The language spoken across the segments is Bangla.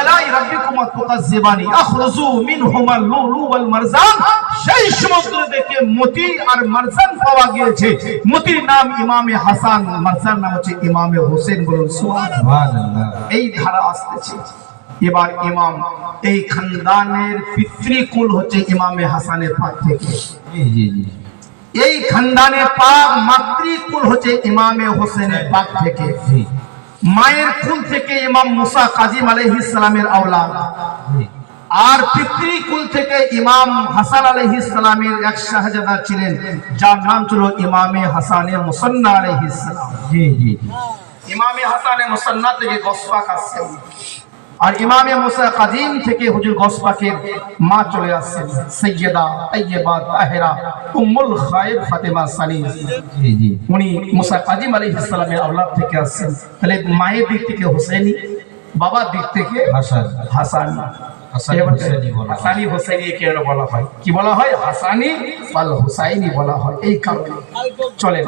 আলাই রাব্বিকুমা তুকাজ্জিবানি আখরুজু মিনহুমা লুলু ওয়াল মারজান। সেই সমুদ্র থেকে মতি আর মারজান পাওয়া গিয়েছে। মতির নাম ইমামে হাসান, মারজান নাম হচ্ছে ইমামে হোসেন। বলুন সুবহানাল্লাহ। এই ধারা আসতেছে। এবার ইমাম এই খানদানের পিতৃকুল হচ্ছে ইমামে হাসানের পাক থেকে। এই খানদানের পাক মাতৃকুল হচ্ছে ইমামে হোসেনের পাক থেকে। মায়ের কুল থেকে ইমাম মুসা কাজিম আলাইহিস সালামের আওলাদ, আর পিতৃকুল থেকে ইমাম হাসান আলাইহিস সালামের এক শাহজাদা ছিলেন যার নাম ছিল ইমামে হাসানে মুসান্না আলাইহিস সালাম। ইমামে হাসানে মুসান্না থেকে গসপাক আসছেন, আর ইমামে মুসা কাজিম থেকে হুজুর গসপাকের মা চলে আসছেন সৈয়দা তাইয়্যিবা তাহেরা উম্মুল খায়র ফাতেমা সালিম। উনি মুসা কাজিম আলাইহিস সালামের আওলাদ থেকে আসছেন। তাহলে মায়ের দিক থেকে হোসেনি, বাবার দিক থেকে হাসানি। হাসানি হোসেনি কেন বলা হয়? কি বলা হয়? হাসানি ওয়াল হুসাইনি বলা হয় এই কারণে। চলেন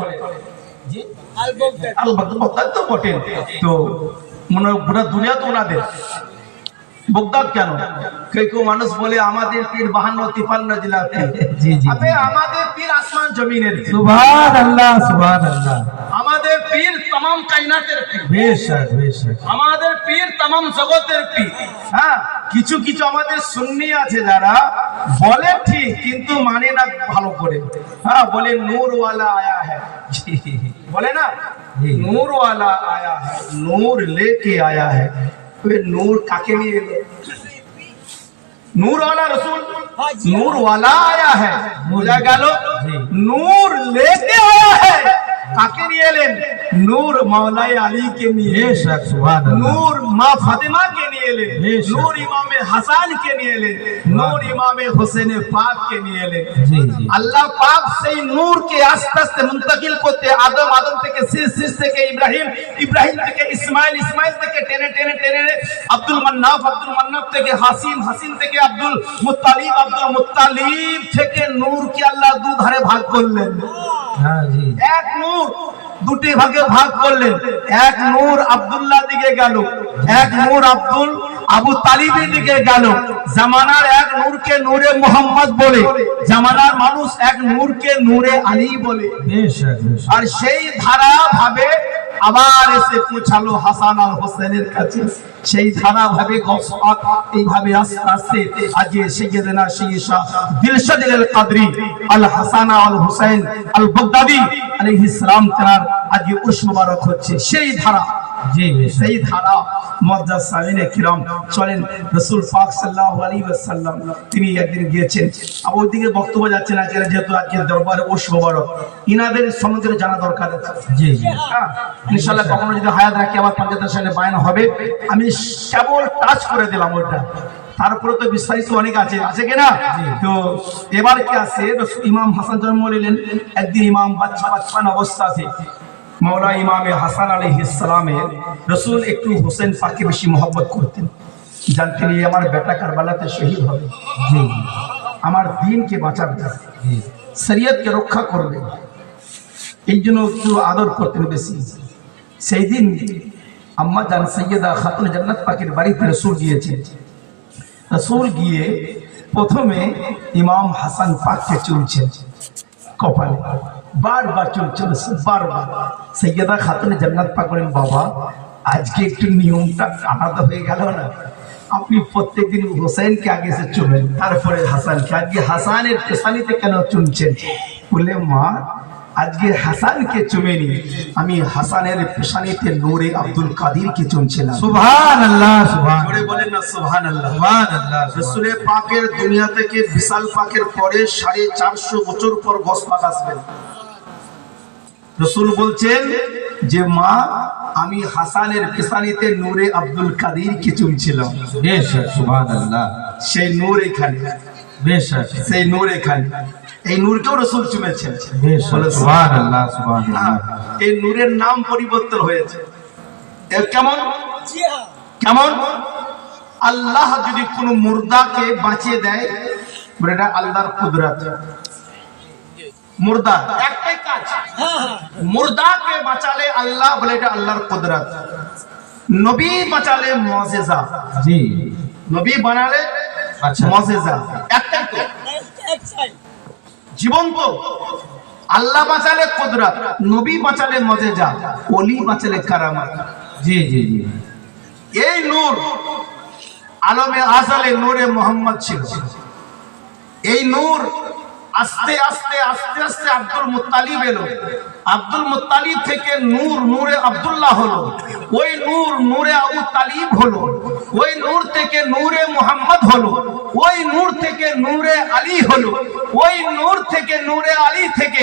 আল বাগদাদ তো বটে, তো মনে পুরো দুনিয়া তো ওনাদের। বগদাদ কেন? কেউ মানুষ বলে আমাদের পীর 52-53 জেলাতে। আবে আমাদের পীর আসমান জমিনের। সুবহানাল্লাহ সুবহানাল্লাহ। আমাদের পীর तमाम কায়নাতের পীর। বেশক বেশক। আমাদের পীর तमाम জগতের পীর। হ্যাঁ, কিছু কিছু আমাদের সুন্নি আছে যারা বলে ঠিক কিন্তু মানে না ভালো করে। হ্যাঁ, বলে নূর ওয়ালা আয়া है, बोले ना नूर वाला आया है, नूर लेके आया है। वे नूर काके लिए नूर वाला रसूल नूर वाला आया है, बुझा गया? नूर लेके आया है काके लिए लेन? नूर मौला अली के लिए, नूर माँ फातिमा के लिए ले, नूर इमामे हसन के लिए ले, नूर इमामे हुसैन पाक के लिए ले। अल्लाह पाक से नूर के आस्ते आस्ते मुंतकिल करते आदम, आदम থেকে সিস থেকে ইব্রাহিম, ইব্রাহিম থেকে ইসমাইল, ইসমাইল থেকে টেনে টেনে টেনে আব্দুল মান্নাফ, আব্দুল মান্নাফ থেকে হাসিম, হাসিম থেকে আব্দুল মুত্তালিব, আব্দুল মুত্তালিব থেকে নূর কি আল্লাহ দু ধারে ভাগ করলেন। হ্যাঁ জি, এক নূর দুটি ভাগে ভাগ করলেন। এক নূর আব্দুল্লাহ দিকে গেল, এক নূর আব্দুল আবু তালিবের দিকে গেল। জামানার এক নূরকে নূরে মোহাম্মদ বলে, জামানার মানুষ এক নূরকে নূরে আলী বলে। আর সেই ধারা ভাবে আবার এসে পৌঁছালো হাসান আর হোসেনের কাছে। সেই ধারা ভাবে গসপাক এইভাবে আস্তে আস্তে আজকে সাইয়েদনা শাহ দিলশাদ আল কাদরি আল হাসান আল হুসাইন আল বাগদাদি আলাইহিস সালাম তার আজকে উর্স মুবারক হচ্ছে। সেই ধারা, জি সেই ধারা মুআজ্জাজ সামিনে কিরাম। চলেন রাসূল পাক সাল্লাল্লাহু আলাইহি ওয়াসাল্লাম তিনি একদিন গিয়েছেন, আর ওইদিকে বক্তব্য যাচ্ছে না, যেহেতু আজকে দরবারে উর্স মুবারক, ইনাদের সম্বন্ধে জানা দরকার আছে। জি জি, হ্যাঁ ইনশাআল্লাহ কখনো যদি হায়াত রাখি আবার পাঞ্জাবের সামনে বায়ান হবে। আমি কেবল টাচ করে দিলাম ওইটা, তারপরে তো বিস্তারিত অনেক আছে, আছে কিনা? তো এবার কি আছে, ইমাম হাসান জন্ম নিলেন একদিন। ইমাম বাচ্চান অবস্থাতে মৌলা ইমামে হাসান আলাইহিস সালামের রাসূল একটু হোসেন পাককে বেশি মহব্বত করতেন। জানতেন এই আমার বেটা কারবালাতে শহীদ হবে, জি আমার দ্বীনকে বাঁচাবে, জি শরীয়তকে রক্ষা করবে, এই জন্য একটু আদর করতেন বেশি। সেই দিন আম্মা জান সৈয়দা খাতুন জান্নাত পাকের বাড়িতে রাসূল গিয়েছেন। রাসূল গিয়ে প্রথমে ইমাম হাসান পাককে চুলছেন কপালে, বারবার চলছে বারবার। সৈয়দা খাতুন জান্নাত পাক বলেন, বাবা আজকে একটু নিয়মটা আলাদা হয়ে গেল না? আপনি প্রত্যেকদিন হোসেনকে আগে এসে চুমেন, তারপরে হাসানকে, আজকে হাসানের পেশানিতে কেন চুনছেন? বলে মা আজকে হাসানকে চুমেনি, আমি হাসানের পেশানিতে নূরে আব্দুল কাদিরকে চুনছিলাম। সুবহানাল্লাহ সুবহানাল্লাহ, জোরে বলেন না সুবহানাল্লাহ সুবহানাল্লাহ। রাসূল পাকের দুনিয়া থেকে বিশাল পাকের পরে 450 বছর পর গসপাক আসবেন। রাসূল বলছেন যে মা আমি হাসানের পেশানিতে নূরে আব্দুল কাদিরকে চুমছিলাম। বেশক সুবহানাল্লাহ, সেই নূর এখানে, বেশক সেই নূর এখানে, এই নূরকেও রাসূল চুমেছেন। সুবহানাল্লাহ সুবহানাল্লাহ। এই নূরের নাম পরিবর্তন হয়েছে। কেমন কেমন? আল্লাহ যদি কোনো মুর্দাকে বাঁচিয়ে দেয় বলে এটা আল্লাহর কুদরত। মুর্দা একটাই কাজ, মুর্দাকে বাঁচালে আল্লাহ বলে এটা আল্লাহর কুদরত। নবী বাঁচালে মুজিজা, জি নবী বানালে আচ্ছা মুজিজা, একটাই তো জীবন তো। আল্লাহ বাঁচালে কুদরত, নবী বাঁচালে মুজিজা, ওলি বাঁচালে কারামাত। জি জি জি এই নূর আলমে আজলে নূরে মোহাম্মদ ছিল। এই নূর আস্তে আস্তে আস্তে আস্তে আব্দুল মুত্তালিব এলো, আব্দুল মুত্তালিব থেকে নূর নূরে আব্দুল্লাহ হলো, ওই নূর নূরে আবু তালিব হলো, ওই নূর থেকে নূরে মুহাম্মদ হলো, ওই নূর থেকে নূরে আলী হলো, ওই নূর থেকে নূরে আলী থেকে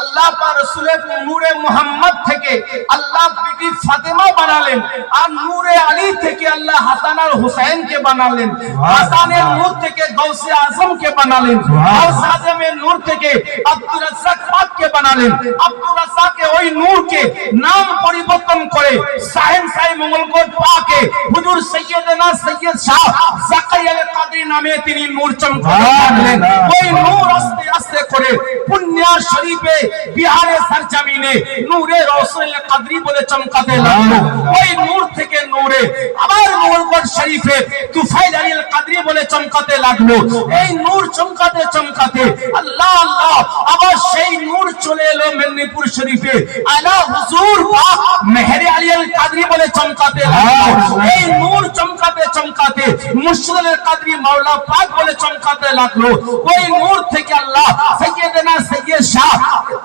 আল্লাহ পাক রাসূলের নূরে মুহাম্মদ থেকে আল্লাহ বিবি ফাতেমা বানালেন, আর নূরে আলী থেকে আল্লাহ হাসান আর হুসাইনকে বানালেন, হাসানের নূর থেকে গৌসে আজমকে বানালেন, গৌসে আজমের নূর থেকে আব্দুর রাজ্জাক পাককে বানালেন, আব্দুর রাজ্জাকে ওই নূরকে নাম পরিবর্তন করে শাহেনশাহী মঙ্গলকোট পাকে হুজুর সৈয়দনা সৈয়দ শাহ যাকারিয়া কাদরী নামে তিনি নূর চমকাতে লাগলেন। ওই নূর আস্তে আস্তে করে পুণ্যা শরীফে বিহারে সরজমিনে নূরে রওশনুল কাদরী বলে চমকাতে লাগলো। ওই নূর থেকে নূরে আবার মঙ্গলকোট শরীফে তুফাইল আলীল কাদরী বলে চমকাতে লাগলো। এই নূর চমকাতে চমকাতে আল্লাহ আল্লাহ আবার সেই নূর চলে এলো মেদিনীপুর শরীফে আলা হুজুর পাক মেহের আলীল কাদরী বলে চমকাতে লাগলো। এই নূর চমকাতে চমকাতে মুর্শিদুল কাদরী মাওলা পাক বলে চমকাতে লাগলো। ওই নূর থেকে আল্লাহ সৈয়দনা সৈয়দ শাহ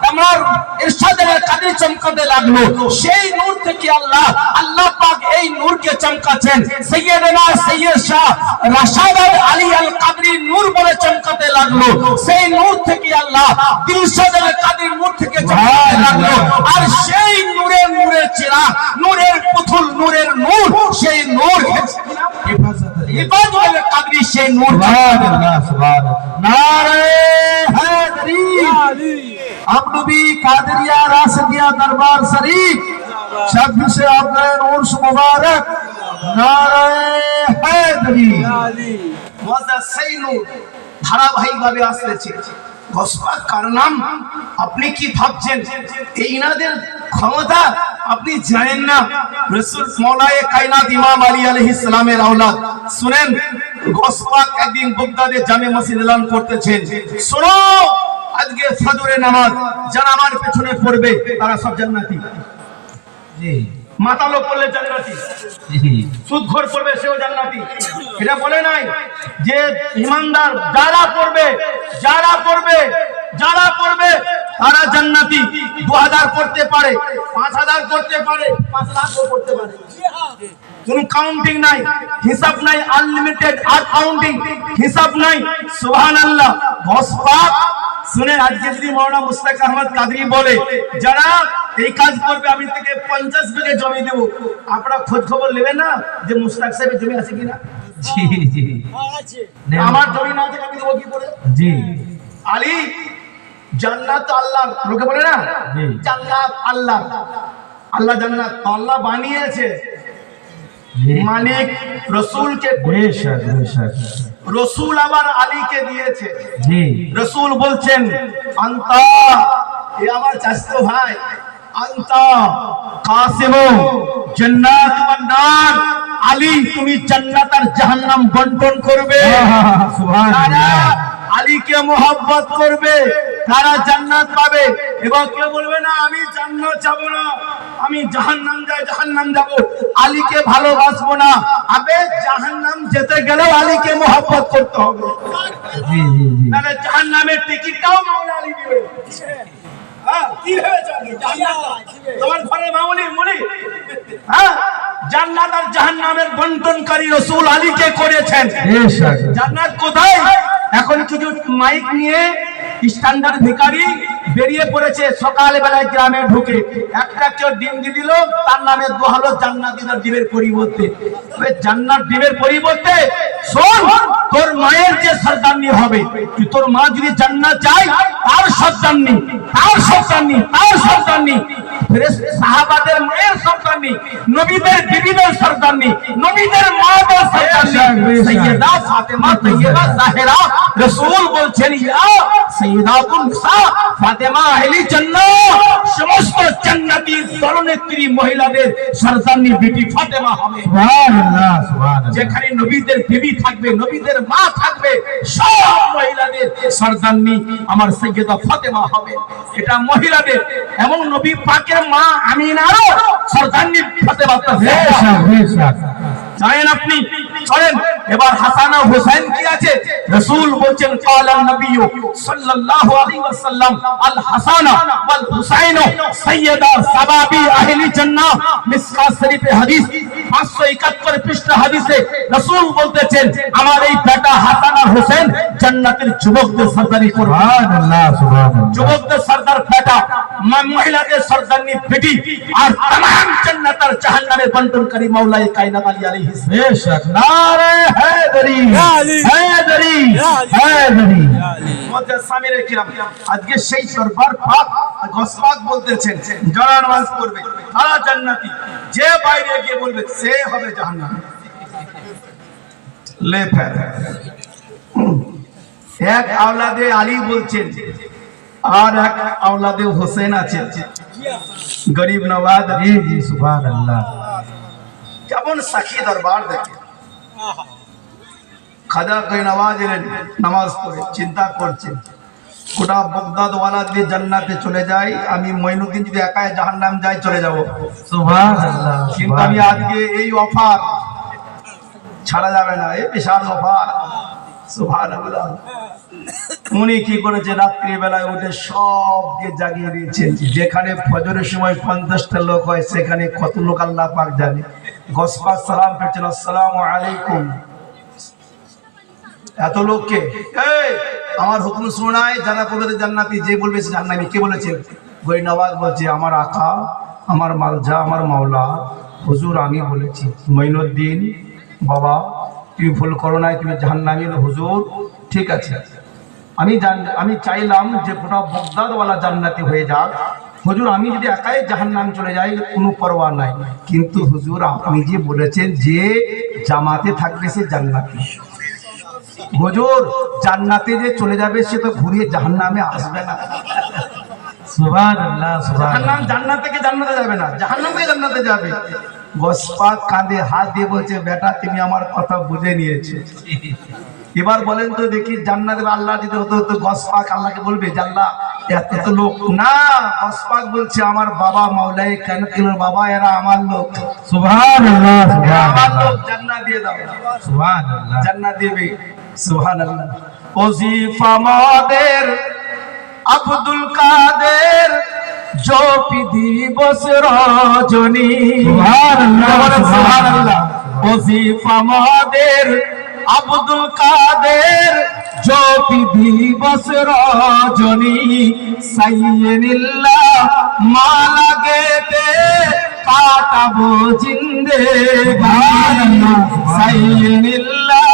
আমার ইরশাদুল কাদরী চমকাতে লাগলো। সেই নূর থেকে আল্লাহ আল্লাহ পাক এই নূরকে চমকাছেন সৈয়দনা সৈয়দ শাহ রাশাদ আলী আল কাদরী নূর বলে চমকাতে লাগলো। সেই নূর থেকে আল্লাহ দিলশাদুল কাদরী নূর থেকে চমকাতে লাগলো। আর সেই নূরের নূরের চিরাগ, নূরের পুতুল, নূরের নূর, সেই নূর ইবাদুল কাদরী সেই নূর। সুবহানাল্লাহ সুবহানাল্লাহ নারে হায়দারি আমনবী কাদরিয়া রাশিদিয়া দরবার শরীফ शब्द से आपने नूर मुबारक नारे हैदरी ওয়াজা সেই নূর ধারাবাহিকভাবে আসছে। গসপাক কার নাম আপনি কি ভাবছেন? এই ইনাদের ক্ষমতা আপনি জানেন না। রাসূল মাওলায়ে কায়নাত ইমাম আলী আলাইহিস সালামের আওলাদ। শুনেন, গসপাক একদিন বাগদাদে জামে মসজিদ এলান করতেছেন, শোনো আজকে ফজরের নামাজ যারা আমার পেছনে পড়বে তারা সব জান্নাতি। জি মাতালো পড়লে জান্নাতি, জি সুদখোর পড়বে সেও জান্নাতি। এটা বলে নাই যে ইমানদার যারা পড়বে তারা জান্নাতি। 2000 পড়তে পারে, 5000 করতে পারে, 5 লাখ করতে পারে, কোন কাউন্টিং নাই, হিসাব নাই, আনলিমিটেড আর কাউন্টিং হিসাব নাই। সুবহানাল্লাহ। গসপাক শুনে আজকে যদি মাওলানা মুশতাক আহমদ কাদরী বলে যারা এই কাজ করবে আমি থেকে 50 বিঘে জমি দেব, আপনারা খোঁজ খবর নেবেন না যে মুশতাক সাহেবের জমি আছে কিনা? জি জি আমার জমি না থেকে আমি দেবো কি করে? জি আলী জান্নাত আল্লাহ, লোকে বলে না জান্নাত আল্লাহ, আল্লাহ জান্নাত আল্লাহ বানিয়েছে, মালিক রসুলকে, বেশক বেশক রসুল আবার আলীকে দিয়েছে। জি রসুল বলছেন আন্তা, এ আমার চাচতো ভাই, আন্তা কাসিমু জান্নাত ওয়ান নার, আলী তুমি জান্নাত আর জাহান্নাম বন্টন করবে। সুবহানাল্লাহ। আলীকে মোহাব্বত করবে তারা জান্নাত পাবে, এবং কেউ বলবে না আমি জান্নাত যাব না, আমি জাহান্নাম যাব, আলীকে ভালোবাসবো না। আবে জাহান্নাম যেতে গেলেও আলীকে মোহাব্বত করতে হবে, জি জি জি তাহলে জাহান্নামের টিকিটটাও মাওলা আলী দিবে। হ্যাঁ, কি ভেবেছ তোমার ঘরে মামুনি মুনি? হ্যাঁ, জান্নাত আর জাহান্নামের বন্টনকারী রাসূল আলীকে করেছেন। বেশক জান্নাত কোথায়? এখন কিছু মাইক নিয়ে স্ট্যান্ডার্ড ভিখারি বেরিয়ে পড়েছে, সকালে বেলায় গ্রামে ঢুকে একটা কেউ ডিম দিয়ে দিল, তার নামে দোহালো জান্নাত আর ডিমের পরিবর্তে। ওই জান্নাত ডিমের পরিবর্তে শোন, তোর মায়ের যে সরদারনি হবে, তোর মা যদি জান্নাত চায় তার সরদারনি, তার সরদারনি, তার সরদারনি, সাহাবাদের মায়ের সরদারনি, নবীদের বিবিদের সরদারনি, নবীদের মাদের সরদারনি সাইয়্যিদা ফাতেমা তৈয়বা জাহেরা। রাসূল বলছেন ইয়া সাইয়্যিদাতুন নিসা ফাতেমা ফাতেমা আহলি জান্নাত, সমস্ত জান্নাতি দলনেত্রী মহিলাদের সরদারনি বিটি ফাতেমা হবে। সুবহানাল্লাহ সুবহানাল্লাহ। যেখানে নবীদের বিবি থাকবে, নবীদের মা থাকবে, সব মহিলাদের সরদারনি আমার সাইয়্যিদা ফাতেমা হবে। এটা মহিলাদের, এবং নবী পাকের মা আমিনারও সরদারনি ফাতেমা। বেশক বেশক। জানেন আপনি? চলেন এবার হাসান ও হুসাইন কি আছে? রাসূল বলেছেন কালান নবী সাল্লাল্লাহু আলাইহি ওয়াসাল্লাম আল হাসান ওয়াল হুসাইন সাইয়্যিদা সাবাবি আহলি জান্নাহ। মিসকাত শরীফে হাদিস 571 পৃষ্ঠা হাদিসে রাসূল বলতেছেন আমার এই বেটা হাসান আর হুসাইন জান্নাতের যুবকদের সরদারি করবে। সুবহানাল্লাহ সুবহানাল্লাহ। যুবকদের সরদার বেটা, মহিলাদের সরদারনি বেটি, আর तमाम জান্নাত আর জাহান্নামের বন্টনকারী মাওলায়ে কায়নাত আলী আলাইহিস বেশক। নারে হায়দারি হায়দারি হায়দারি। মুজাসসামিরে কিরাম, আজকে সেই দরবার পাক গসপাক বলতেছেন যারা নামাজ পড়বে তারা জান্নাতি, যে বাইরে গিয়ে বলবে সে হবে জাহান্নামী। লে ফের এক আওলাদে আলী বলছেন আর এক আওলাদে হোসেন আছে, গরিব নওয়াজ। জি জি সুবহানাল্লাহ। কেমন সাক্ষী দরবার দেখে, খাজা কই নওয়াজ এলেন নামাজ পড়ে, চিন্তা করছেন গোটা বগদাদ ওয়ালা যদি জান্নাতে চলে যায়, আমি মঈনুদ্দিন যদি একাই জাহান্নাম যাই চলে যাব। সুবহানাল্লাহ। কিন্তু আমি আজকে এই অফার ছাড়া যাবে না, এই বিশাল অফার। সুবহানাল্লাহ। উনি কি করেছে, রাত্রি বেলায় উঠে সবকে জাগিয়ে দিয়েছেন। যেখানে ফজরের সময় 50টা লোক হয় সেখানে কত লোক আল্লাহ পাক জানে। গসপাক সালাম করছেন আসসালামু আলাইকুম, এত লোককে এই আমার হুকুম শোনায়, যারা বলবে জান্নাতি, যে বলবে সে জান্নাতি। কে বলেছে? গই নওয়াজ বলছে আমার আকা, আমার মালজা, আমার মাওলা হুজুর আমি বলেছি। মঈনুদ্দিন বাবা তুমি ভুল করো নাই, তুমি জাহান্নামী। হুজুর ঠিক আছে, আমি চাইলাম যে গোটা বগদাদওয়ালা জান্নাতি হয়ে যাক। হুজুর আমি যদি একাই জাহান্নাম চলে যাই কোনো পরোয়া নাই, কিন্তু হুজুর আপনি যে বলেছেন যে জামাতে থাকবে সে জান্নাতি। হুজুর জান্নাতে যে চলে যাবে সে তো ঘুরিয়ে জাহান্নামে আসবে না। সুবহানাল্লাহ সুবহানাল্লাহ। জান্নাত থেকে জান্নাতে যাবে না, জাহান্নাম থেকে জান্নাতে যাবে। গসপাক কাঁধে হাত দিয়ে বলছে বেটা তুমি আমার কথা বুঝে নিয়েছো। এবার বলেন তো দেখি, জান্নাতে আল্লাহ যদি হতো তো গসপাক আল্লাহকে বলবে যে আল্লাহ এত তো লোক না। গসপাক বলছে আমার বাবা মাওলায়ে কায়নাতের বাবা, এরা আমার লোক। সুবহানাল্লাহ আমার সুবহানাল্লাহ। লোক, জান্নাত দিয়ে দাও। সুবহানাল্লাহ। জান্নাত দেবে। সুবহানাল্লাহ। ওজিফা মাদের আব্দুল কাদের জপি দিবস রজনী। সুবহানাল্লাহ সুবহানাল্লাহ। ওজিফা মাদের আব্দুল কাদের জপি দিবস রজনী। সাইয়্যিদিল্লাহ মালা গেতে কাটাবো জিন্দেগানি। সাইয়্যিদিল্লাহ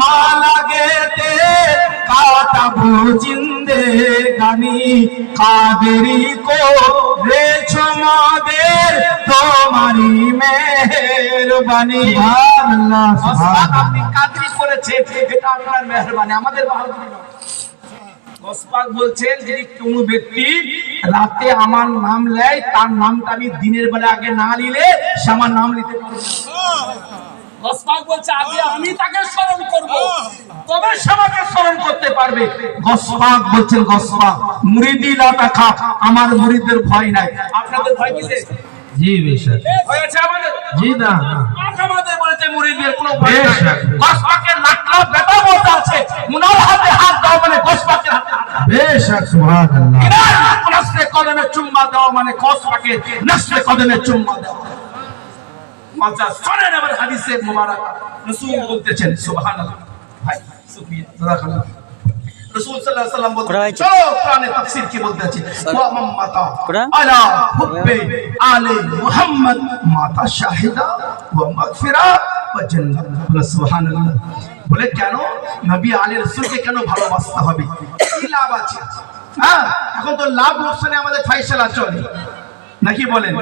মালা গেতে কাটাবো জিন্দেগানি। কাদেরি কো রেছো মাদের তোমারি মেহেরবানি। সুবহানাল্লাহ সুবহানাল্লাহ। আপনি কাদরি করেছে, এটা আপনার মেহেরবানি, আমাদের বাহাদুরি নয়। গসপাক বলছেন যদি কোন ব্যক্তি রাতে আমার নাম নেয়, তার নামটা আমি দিনের বেলা আগে না নিলে সে আমার নাম নিতে পারবে না। গসপাক বলছে আগে আমি তাকে স্মরণ করব, তবে সে আমাকে স্মরণ করতে পারবে। গসপাক বলছেন গসপাক মুরিদি লা তাখা, আমার মুরিদদের ভয় নাই। আপনাদের ভয় কিসে? জি বেশক। ভয় আছে আমাদের? জি না না। আমাদের বলেছে মুরিদের কোনো ভয় নাই। বেশক। গসপাকের লাখলা বেটা বলতে আছে, মুনার হাতে হাত দাও মানে গসপাকের হাতে হাত দাও। বেশক সুবহানাল্লাহ। নসরে কদমে চুম্মা দেওয়া মানে গসপাকের নসরে কদমে চুম্মা দেওয়া। মজা শোনেন এবার হাদিসে মুবারক রাসূল বলতেছেন সুবহানাল্লাহ। ভাই শুকরিয়া, জাযাকাল্লাহ। রাসূল সাল্লাল্লাহু আলাইহি ওয়াসাল্লাম বলতেন চলো কোরআনে তাফসীর কি বলতে আছে, ওয়া মাতা আলা হুব্বে আলে মুহাম্মদ মাতা শাহিদা ওয়া মাগফিরা ওয়া জান্নাত। সুবহানাল্লাহ। বলে কেন নবী আলী রাসূলকে কেন ভালোবাসতে হবে, কি লাভ আছে? হ্যাঁ, এখন তো লাভ লোকসানে আমাদের ফয়সালা চলে নাকি বলেন?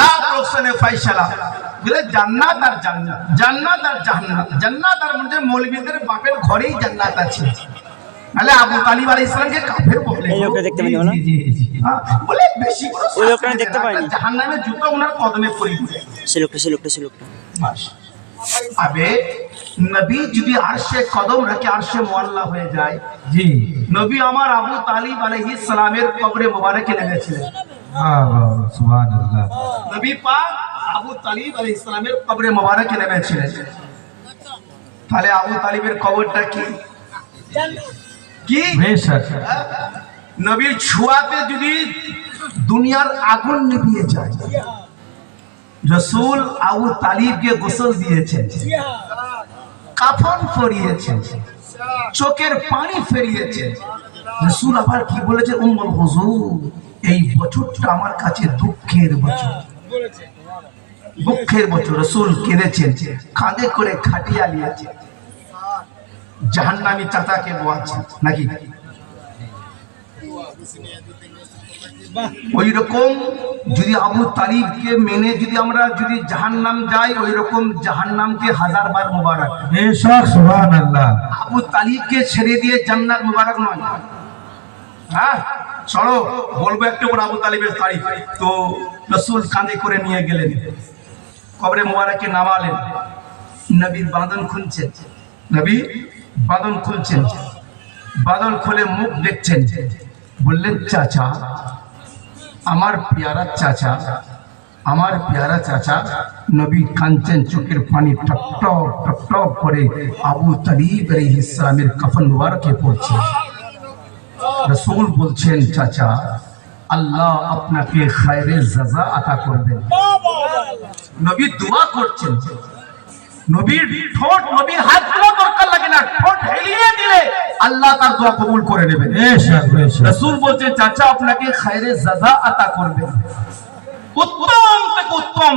লাভ লোকসানে ফয়সালা বলে জান্নাত আর জান্নাত, জান্নাত আর জাহান্নাম। জান্নাত আর মানে মৌলবীদের বাপের ঘরেই জান্নাত আছে, তাহলে আবু তালিব আলাইহিস সালামকে কাফের বলে এই লোকটা দেখতে পাইনি বলো জি জি হ্যাঁ, বলে বেশি করে ওই লোকটা আমি দেখতে পাইনি। জাহান্নামের জুতো ওনার কদমে পড়ে সে লোকটা আবে নবী যদি আরশে কদম রেখে আরশে মুআল্লা হয়ে যায়, জি নবী আমার আবু তালিব আলাইহিস সালামের কবরে মোবারকে নেমেছিলেন। वाह वाह सुभान अल्लाह নবী পাক আবু তালিব আলাইহিস সালামের কবরে মোবারকে নেমেছিলেন। তাহলে আবু তালিবের কবরটা কি কি बेशक নবীর ছোঁয়াতে যদি দুনিয়ার আগুন নিভিয়ে যায়, রসুল আবু তালিবকে গোসল দিয়েছেন, কাফন পরিয়েছেন, চোখের পানি ফেরিয়েছেন। রসুল আবার কি বলেছে, উম্মুল হুজুর এই বছরটা আমার কাছে দুঃখের বছর, দুঃখের বছর। রসুল কেঁদেছেন, কাঁধে করে খাটিয়া নিয়েছে, জাহান্নামী চাচাকে বোয়াচ্ছে নাকি। ওই রকম যদি আবু তালিবকে মেনে যদি আমরা যদি জাহান্নাম যাই, ওই রকম জাহান্নামকে হাজার বার মুবারক। बेशक सुभान अल्लाह আবু তালিবকে ছেড়ে দিয়ে জান্নাত মুবারক নয়। হ্যাঁ চলো বলবো একটু করে আবু তালিবের তারিফ। তো রসুল কাঁধে করে নিয়ে গেলেন, কবরে মুবারকে নামালেন, নবীর বাঁধন খুলছেন, নবী বাঁধন খুলছেন, বাঁধন খুলে মুখ দেখছেন, বললেন চাচা, আমার পেয়ারা চাচা, আমার পেয়ারা চাচা। নবী কাঁদছেন, চোখের পানি টপ টপ টপ টপ করে আবু তালিব আলাইহিস সালামের কাফন মুবারকে পড়ছে। রাসূল বলছেন, চাচা আল্লাহ আপনাকে খায়রের জাযা আতা করবেন। নবী দোয়া করছেন, নবীর ঠোঁট, নবীর হাতগুলো দরকার লাগে না, ঠোঁট হেলিয়ে দিলে আল্লাহ তার দোয়া কবুল করে নেবেন। बेशक बेशक রাসূল বলছেন, চাচা আপনাকে খায়রে জাযা আতা করবেন, উত্তম থেকে উত্তম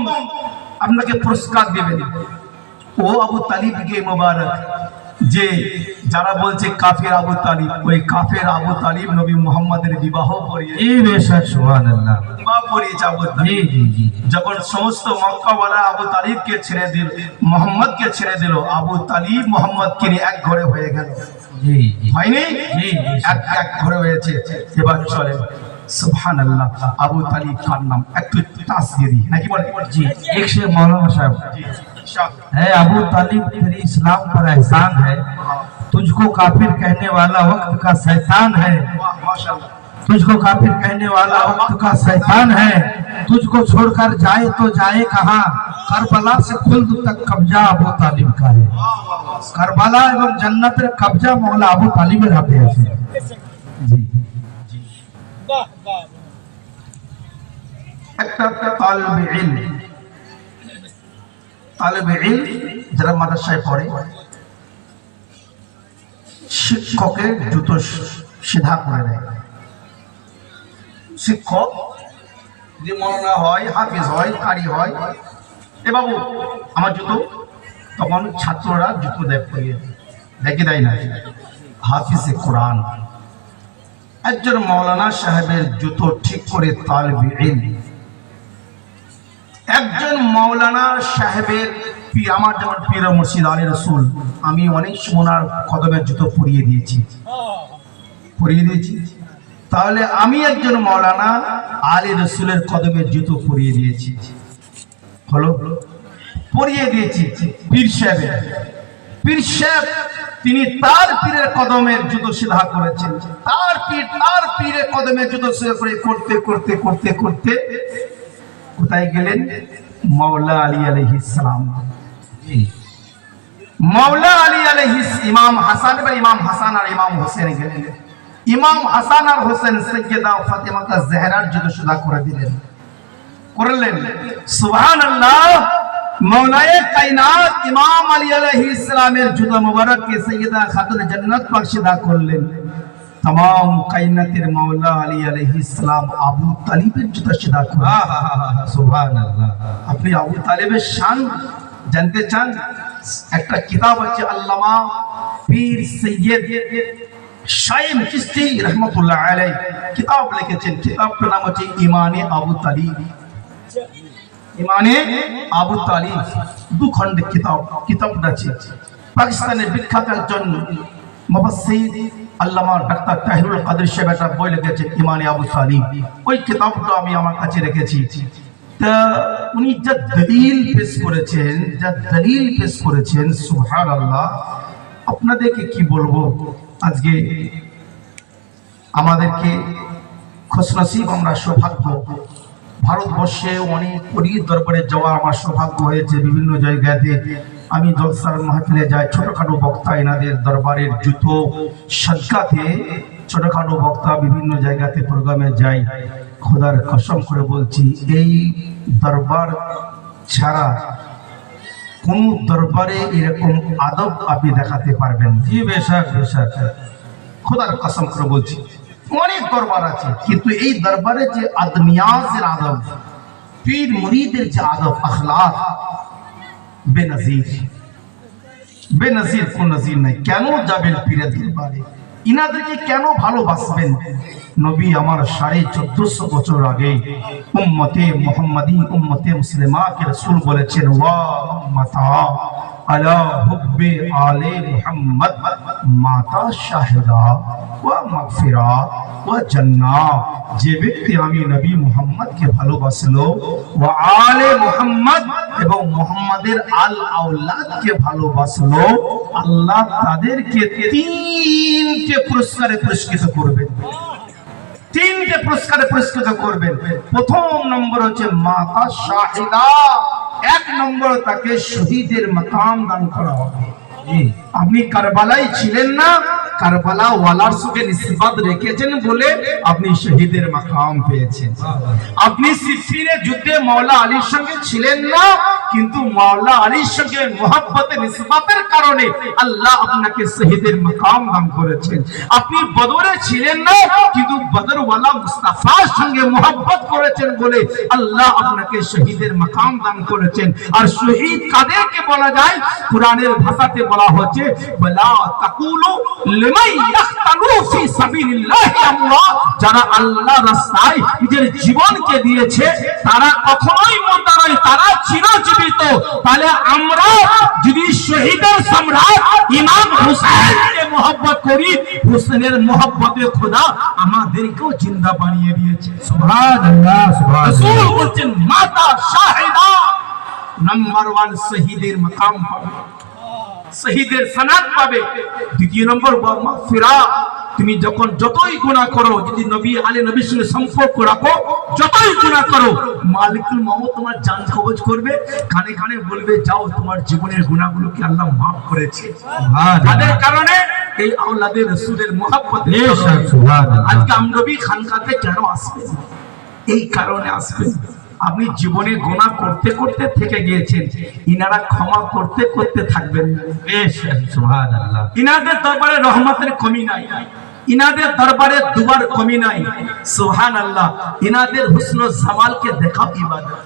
আপনাকে পুরস্কার দিবেন। ও আবু তালিবকে মোবারক, যে যারা বলছে কাফের আবু তালিব, ওই কাফের আবু তালিব নবী মুহাম্মাদের বিবাহ করিয়ে जी बेशक सुभान अल्लाह বিবাহ করিয়েছে আবু जी তালিব। जी जी যখন সমস্ত মক্কাওয়ালা আবু তালিবকে ছেড়ে দিল, মুহাম্মদকে ছেড়ে দিল, আবু তালিব মুহাম্মদকে নিয়ে এক ঘরে হয়ে গেল। जी जी হয়নি? জি, জি। এক এক ঘরে হয়েছে। এবার চলে সুবহানাল্লাহ। আবু তালিব কার নাম একটু তাস দিয়ে দিই নাকি বলে जी एक से मौलाना साहब है अबू तालिब तेरी इस्लाम पर एहसान है तुझको काफिर कहने वाला वक्त का शैतान है माशाल्लाह। तुझको काफिर कहने वाला वक्त का शैतान है तुझको छोड़कर जाए तो जाए कहाँ करबला से खुल्द तक कब्जा अबू तालिब का है करबला एवं जन्नतेर कब्जा मौला अबू तालिबेर हाथे আছে जी একটা তালিবে ইলম, তালিবে ইলম যারা মাদ্রাসায় পড়ে, শিক্ষকের জুতো সিধা করে দেয়। শিক্ষক যে মৌলানা হয়, হাফিজ হয়, কারি হয়, এ বাবু আমার জুতো, তখন ছাত্ররা জুতো দেয় পরিয়ে দেখে দেয় না। হাফিজে কোরআন একজন মৌলানা সাহেবের জুতো ঠিক করে তালিবে ইলম, একজন মৌলানা সাহেবের আমার যেমন পীর মুর্শিদ আলী রসুল, আমি অনেক সোনার কদমের জুতো পরিয়ে দিয়েছি, পরিয়ে দিয়েছি। তাহলে আমি একজন মৌলানা আলী রসুলের কদমের জুতো পরিয়ে দিয়েছি, হলো পরিয়ে দিয়েছি। পীর সাহেবের, পীর সাহেব তিনি তার পীরের কদমের জুতো সিধা করেছেন, তার পীরের কদমের জুতো সিধা করে করতে করতে করতে করতে কোথায় গেলেন? মাওলা আলী আলাইহিস সালাম। মাওলা আলী আলাইহিস, ইমাম হাসান বা ইমাম হাসান আর ইমাম হোসেন গেলেন। ইমাম হাসান আর হোসেন সাইয়্যিদা ফাতেমা জাহরার জুতো সিধা করে দিলেন, করলেন। সুবহানাল্লাহ। মৌলায়ে কায়নাত ইমাম আলী আলাইহিস সালামের জুতো মুবারককে সাইয়্যিদা খাতুন জান্নাত পাক সিধা করলেন। तमाम कायनातेर मौला अली अलैहिस सलाम आबू तालिबेर जूता सीधा करा। सुभान अल्लाह अपनी आबू तालिबेर शान जानते चान? एक किताब আছে আল্লামা পীর সৈয়দ শাইম চিশতি রহমাতুল্লাহ আলাইহি কিতাব লিখেছেন। কিতাবটার নাম হচ্ছে ইমানে আবু তালিব। ইমানে আবু তালিব দুখণ্ড কিতাব। কিতাবটা আছে পাকিস্তানের বিখ্যাত একজন মুফাসসির আল্লামা ডাক্তার তাহিরুল কাদের সাহেব একটা বই লিখেছেন ইমানে আবু সালিম, ওই কিতাবটা আমি আমার কাছে রেখেছি। তা উনি যা দলিল পেশ করেছেন সুবহানাল্লাহ, আপনাদেরকে কি বলবো। আজকে আমাদেরকে খুশনসিব, আমরা সৌভাগ্য, ভারতবর্ষে অনেক পরীর দরবারে যাওয়া আমার সৌভাগ্য হয়েছে। বিভিন্ন জায়গাতে আমি জলসার মাহফিলে যাই, ছোটখাটো বক্তা এনাদের দরবারের জুতো সাদকাতে ছোটখাটো বক্তা বিভিন্ন জায়গাতে প্রোগ্রামে যাই। খোদার কসম করে বলছি, এই দরবার ছাড়া কোন দরবারে এরকম আদব আপনি দেখাতে পারবেন? জি বেশক বেশক, খোদার কসম করে বলছি, অনেক দরবার আছে, কিন্তু এই দরবারে যে আদমিয়াজের আদব, পীর মুরিদের যে আদব আখলাক, বেনজির কোন নজির নাই। কেন যাবেন পীরের দরবারে? ইনাদেরকে কেন ভালোবাসবেন? নবী আমার 1450 বছর আগে উম্মতে মুহাম্মাদি, উম্মতে মুসলিমাকে রাসূল বলেছেন, ওয়া উম্মাতা আলা হুব্বি আলে মুহাম্মদ মাতা শাহিদা ওয়া মাগফিরাত ওয়া জান্নাহ। যে ব্যক্তি আমি নবী মুহাম্মদকে ভালোবাসলো, ওয়া আলে মুহাম্মদ এবং মুহাম্মাদের আল আওলাদকে ভালোবাসলো, আল্লাহ তাদেরকে তিনটে পুরস্কারে পুরস্কৃত করবেন। তিনটে পুরস্কারে পুরস্কৃত করবেন। প্রথম নম্বর হচ্ছে মাতা শাহিদা, এক নম্বর তাকে শহীদের মাকাম দান করা হবে। আপনি কারবালায় ছিলেন না, কারবালা ওয়ালার সঙ্গে নিসবত রেখেছেন বলে আপনি শহীদের মাকাম পেয়েছেন। আপনি সিফিনের যুদ্ধে মাওলা আলীর সঙ্গে ছিলেন না, কিন্তু মাওলা আলীর সঙ্গে মোহাব্বতে নিসবতের কারণে আল্লাহ আপনাকে শহীদের মাকাম দান করেছেন। আপনি বদরে ছিলেন না, কিন্তু বদরওয়ালা মুস্তাফার সঙ্গে মোহাব্বত করেছেন বলে আল্লাহ আপনাকে শহীদের মাকাম দান করেছেন। আর শহীদ কাদেরকে বলা যায়? কোরআনের ভাষাতে বলা হচ্ছে, বলা তাকুলু লিমান ইয়াকতালু ফি সাবিলিল্লাহি আমওয়াত, যারা আল্লাহর রাস্তায় নিজের জীবনকে দিয়েছে তারা কখনোই মুর্দা নয়, তারা চিরজীবিত। তাহলে আমরা যদি শহীদের সম্রাট ইমাম হুসাইনকে মহব্বত করি, হুসাইনের মহব্বতে খোদা আমাদেরকেও জিন্দা বানিয়ে দিয়েছে। সুবহানাল্লাহ, সুবহানাল্লাহ। রাসূল বলছেন মাতা শাহিদা, নাম্বার 1 শহীদের মাকাম পাবে, শহীদের সনদ পাবে। দ্বিতীয় নম্বর মাগফিরাত, তুমি যখন যতই গুনাহ করো, যদি নবী আলী নবীর সঙ্গে সম্পর্ক রাখো, যতই গুনাহ করো, মালিকুল মউত তোমার জান কবজ করবে, কানে কানে বলবে, যাও তোমার জীবনের গুনাহগুলোকে আল্লাহ মাফ করেছে। তাদের কারণে এই আওলাদে রাসূলের মহব্বতে আজকে আমনবী খানকাতে কেন আসবেন? এই কারণে আসবেন। আপনি জীবনে গুনাহ করতে করতে থেকে গিয়েছেন, ইনারা ক্ষমা করতে করতে থাকবেন। সুবহানাল্লাহ। ইনাদের দরবারে রহমতের কমি নাই, ইনাদের দরবারে দুয়ার কমি নাই। সুবহানাল্লাহ। ইনাদের হুসন জামালকে দেখাও ইবাদত,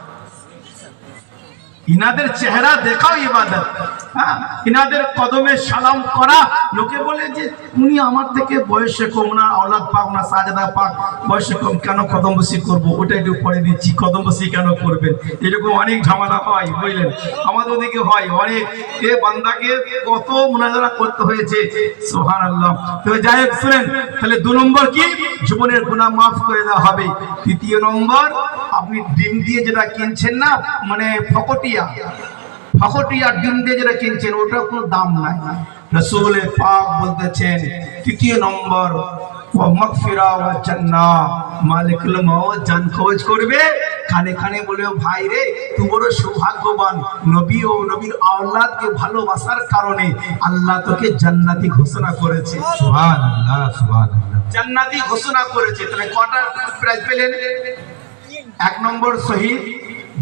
ইনাদের চেহারা দেখাও ইবাদত। ইনাদের কদমে সালাম করা, লোকে বলে যে উনি আমার থেকে বয়সে কম, না আওলাদ পাক না সাজেদা পাক, বয়সে কম, কেন কদম বসি করবো? ওটা একটু পরে দিচ্ছি, কদম বসি কেন করবেন? এরকম অনেক ঝামেলা হয়, বুঝলেন? আমাদের ওদিকে হয় অনেক। এ বান্দাকে কত মুনাজারা করতে হয়েছে। সুবহানাল্লাহ। তো যাই হোক, শুনেন, তাহলে 2 নম্বর কি? জীবনের গুনাহ মাফ করে দেওয়া হবে। তৃতীয় নম্বর, আপনি ডিম দিয়ে যেটা কিনছেন না, মানে ফকটিয়া ডিম দিয়ে যেটা কিনছেন, ওটা কোনো দাম নাই। রাসূল পাক বলতেছেন তৃতীয় নম্বর, ওয়া মাগফিরা ওয়া জান্নাহ, মালিকুল মউত জান কবজ করবে। কানে কানে বলে, ভাই রে তুই বড় সৌভাগ্যবান, নবী ও নবীর আওলাদকে ভালোবাসার কারণে আল্লাহ তোকে জান্নাতি ঘোষণা করেছে। সুবহানাল্লাহ, সুবহানাল্লাহ। জান্নাতি ঘোষণা করেছে। তাহলে কটা প্রাইজ পেলেন? 1 নম্বর শহীদ,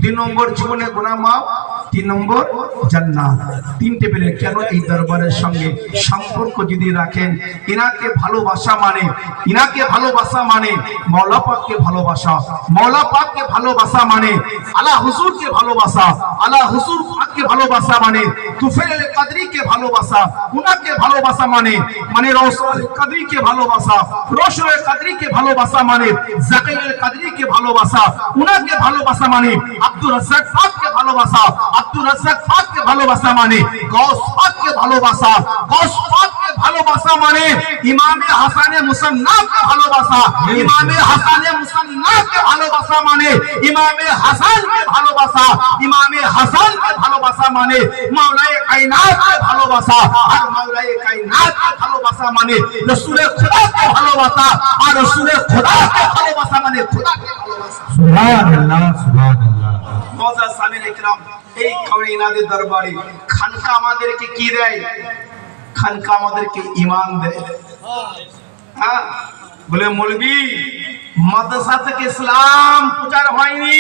2 নম্বর জীবনে গুনাহ মাফ, 3 নম্বর জান্নাত। 3টে পেলে। কেন? এই দরবারের সঙ্গে সম্পর্ক যদি রাখেন, ইনাকে ভালোবাসা মানে, ইনাকে ভালোবাসা মানে মাওলা পাককে ভালোবাসা, মাওলা পাককে ভালোবাসা মানে আলা হুজুরকে ভালোবাসা, আলা হুজুর পাককে ভালোবাসা মানে তুফাইল কাদরিকে ভালোবাসা, উনাকে ভালোবাসা মানে রওশন কাদরিকে ভালোবাসা, রওশন কাদরিকে ভালোবাসা মানে জাকিল কাদরিকে ভালোবাসা, উনাকে ভালোবাসা মানে আব্দুর রাজ্জাক পাককে ভালোবাসা, আব্দুর রাজ্জাক পাককে ভালোবাসা মানে গাউস পাককে ভালোবাসা, গাউস পাককে ভালোবাসা ভালোবাসা মানে ইমামে হাসানে মুসান্নাফকে ভালোবাসা। ইমামে হাসানে মুসান্নাফকে ভালোবাসা মানে ইমামে হাসানকে ভালোবাসা। ইমামে হাসানকে ভালোবাসা মানে মাওলায়ে কায়নাতকে ভালোবাসা। আর মাওলায়ে কায়নাতকে ভালোবাসা মানে রাসূলে খোদাকে ভালোবাসা। আর রাসূলে খোদাকে ভালোবাসা মানে খোদাকে ভালোবাসা। সুবহানাল্লাহ সুবহানাল্লাহ। মুআজ্জাজ সামিন ইকরাম, এই কাওনাতের দরবারে খানকা আমাদেরকে কি দেয়? খানকা আমাদেরকে ঈমান দেয়। হ্যাঁ, বলে মৌলভী মাদ্রাসা থেকে ইসলাম প্রচার হয়নি,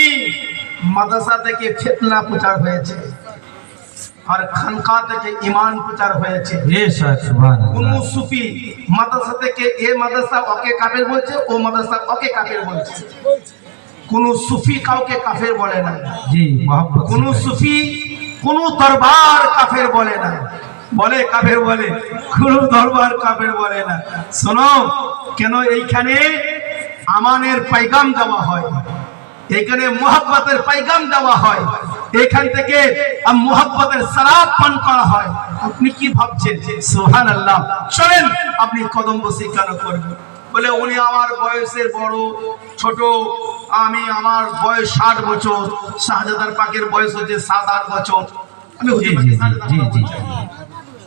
মাদ্রাসা থেকে ফিতনা প্রচার হয়েছে, আর খানকা থেকে ঈমান প্রচার হয়েছে। বেশক সুবহানাল্লাহ। কোন সুফি মাদ্রাসা থেকে এ মাদ্রাসা ওকে কাফের বলছে, ও মাদ্রাসা ওকে কাফের বলছে। কোন সুফি কাউকে কাফের বলে না। জি মোহাম্মদ। কোন সুফি কোন দরবার কাফের বলে না। বলে কাফের বলে? কোন দরবার কাফের বলে না। শোনো, কেন এইখানে আমানের পাইগাম দেওয়া হয়, এখানে মুহাব্বতের পাইগাম দেওয়া হয়, এখান থেকে মুহাব্বতের শরাব পান করা হয়। আপনি কি ভাবছেন? সুবহানাল্লাহ। চলেন আপনি কদম বসি কেন করবেন? বলে উনি আমার বয়সের বড়, ছোট, আমি আমার বয়স 60 বছর, শাহজাদার পাকের বয়স হচ্ছে 7-8 বছর। আমি হুজুর পাকের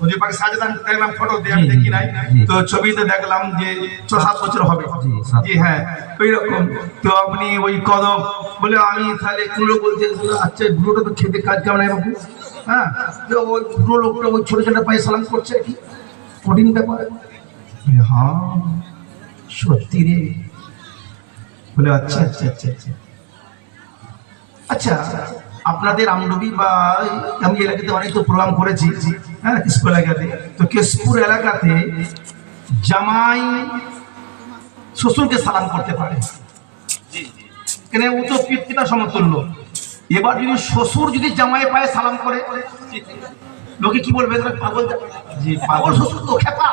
হুজুর পাকের শাহজাদার দেখলাম ফটো দিয়ে, আমি দেখি নাই তো, ছবিতে দেখলাম যে 6-7 বছর হবে। জি হ্যাঁ, ওই রকম। তো আপনি ওই কদম, বলে আমি তাহলে কুলো বলতে, আচ্ছা বুড়োটা তো খেতে কাজ কেমন হয় বাবু? হ্যাঁ, তো ওই বুড়ো লোকটা ওই ছোট ছোট পায়ে সালাম করছে, কি কঠিন ব্যাপার। হ্যাঁ সত্যি রে। বলে আচ্ছা আচ্ছা আচ্ছা আচ্ছা আচ্ছা, আপনাদের আমডুবি বা আমি এলাকাতে অনেক তো প্রোগ্রাম করেছি, হ্যাঁ কেশপুর এলাকাতে। তো কেশপুর এলাকাতে জামাই শ্বশুরকে সালাম করতে পারে, কেন ও তো পিতা সমতুল্য। এবার যদি শ্বশুর যদি জামাই পায়ে সালাম করে, লোকে কি বলবে? পাগল। জি পাগল শ্বশুর তো, খেপা,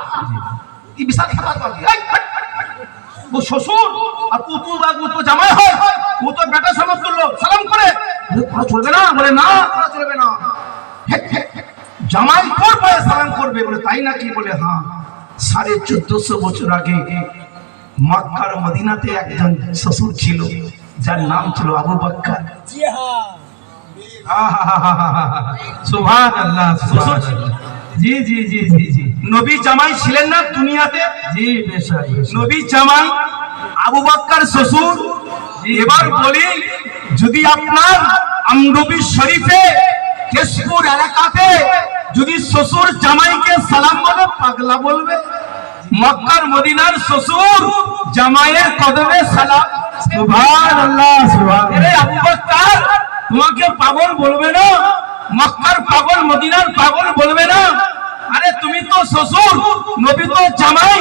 কি বিশাল খেপা তো। ও শ্বশুর আর পুতু বা তো জামাই হয়, ও তো বেটা সমতুল্য, সালাম করে চলবে না? বলে না, চলবে না। জামাই তোর পায়ে সালাম করবে? বলে তাই নাকি? বলে হ্যাঁ। 1450 বছর আগে মক্কার মদিনাতে একজন শ্বশুর ছিল, যার নাম ছিল আবু বকর। সুবহানাল্লাহ সুবহানাল্লাহ। জি জি জি জি জি। নবী জামাই ছিলেন না দুনিয়াতে? জি বেশক। নবী জামাই আবু বকর শ্বশুর। এবার বলি, যদি আপনার আমনবী শরীফে কেশপুর এলাকাতে যদি শ্বশুর জামাইকে সালাম বলে, পাগলা বলবে? মক্কার মদিনার শ্বশুর জামাইয়ের কদমে সালাম। সুবহানাল্লাহ সুবহানাল্লাহ। আরে আবু বকর তোমাকে পাগল বলবে না? মক্কার পাগল, মদিনার পাগল বলবে না? আরে তুমি তো শ্বশুর, নবী তো জামাই,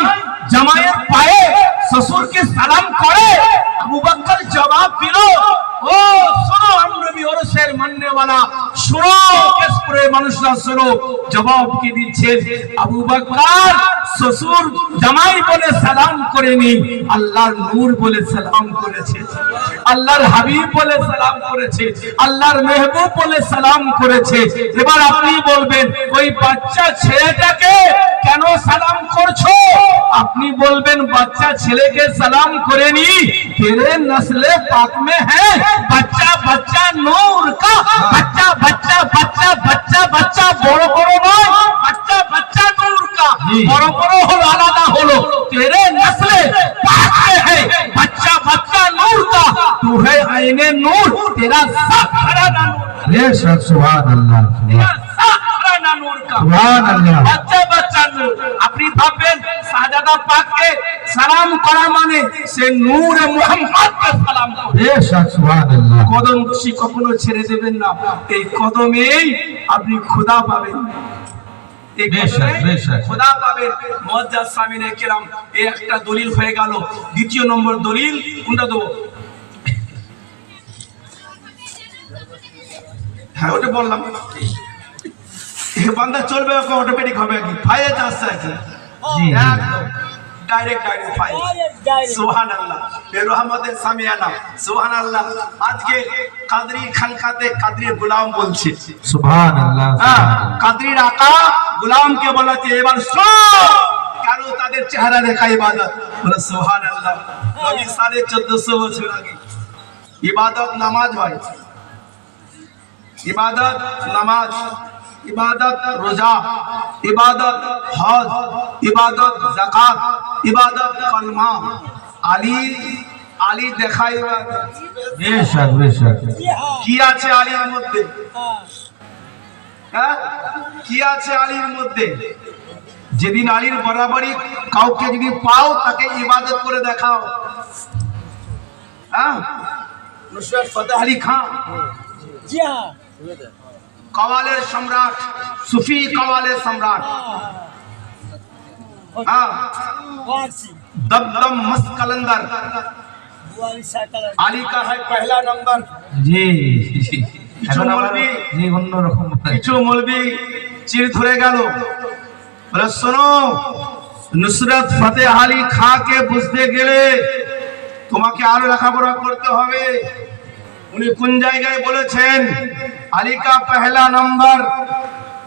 জামাইয়ের পায়ে শ্বশুরকে সালাম করে। আবু বকর জবাব দিল, ও শোনো আমনবী ওরসের মাননেওয়ালা, শোনো কেশপুরের মানুষরা শোনো, জবাব কি দিচ্ছে। আবু বকর শ্বশুর জামাই বলে সালাম করেনি, আল্লাহর নূর বলে সালাম করেছে, আল্লাহর হাবিব বলে সালাম করেছে, আল্লাহর মেহবুব বলে সালাম করেছে। এবার আপনি বলবেন, ওই বাচ্চা ছেলেটাকে কেন সালাম করছো? আপনি বলবেন, বাচ্চা ছেলেকে সালাম করেনি, तेरे नस्ले पाक में है बच्चा बच्चा नूर का, बच्चा बच्चा बच्चा बच्चा बच्चा बड़ो बड़ो नয়, बच्चा बच्चा नूर का, बड़ो बड़ो হলো আলাদা হলো। तेरे नस्ले पाक में है बच्चा बच्चा नूर का, तू है आईने नूर, तेरा सब खड़ा ना नूर, बेशक सुबहानाल्लाह ना नूर का, सुबहानाल्लाह। बच्चा बच्चा नूर। আপনি ভাববেন শাহজাদা পাককে সালাম করা মানে সে নূরে মুহাম্মদকে সালাম করা। बेशक सुबहानाल्लाह। কদম খুশি কখনো ছেড়ে দেবেন না, এই কদমেই আপনি খোদা পাবেন, এই বেশক, কদমে বেশক। খোদা পাবেন। মুআজ্জাজ সামিনে কেরাম, এই একটা দলিল হয়ে গেল। দ্বিতীয় নম্বর দলিল কোনটা দেবো? হ্যাঁ ওটা বললাম, বান্দা চলবে অটোমেটিক হবে কি ফাইজ আসছে কি? জি একদম ডাইরেক্ট ফাইজ। সুবহানাল্লাহ, বেরহমতে সামিয়ানা। সুবহানাল্লাহ। আজকে কাদরি খানকাতে কাদরির গোলাম বলছে। সুবহানাল্লাহ হ্যাঁ, সুবহানাল্লাহ। কাদরির আকা গোলামকে বলেছে, এবার শোন কেন আরো তাদের চেহারা দেখা ইবাদত। বলে সুবহানাল্লাহ। নবী 1450 বছর আগে ইবাদত নামাজ হয়, ইবাদত নামাজ, ইবাদত রোজা, ইবাদত হজ, ইবাদত যাকাত, ইবাদত কলমা। আলী দেখাই ইবাদত। बेशक बेशक কি আছে আলীর মধ্যে? হ্যাঁ, কি আছে আলীর মধ্যে? যেদিন আলীর বরাবরই কাউকে যদি পাও তাকে ইবাদত করে দেখাও। হ্যাঁ, নুসরত ফতেহ আলী খান কওয়ালের সম্রাট, সুফি কওয়ালের सम्राट। हाँ, दमदम मस्त कलंदर আলী का है पहला नंबर। जी जी কিছু মৌলবি जी অন্যরকম কিছু মৌলবি চির ধরে গেল, বলে শোনো নুসরত ফতেহ আলী খাঁকে বুঝতে গেলে তোমাকে আরো লেখাপড়া করতে হবে। উনি কোন জায়গায় বলেছেন আলী का पहला नंबर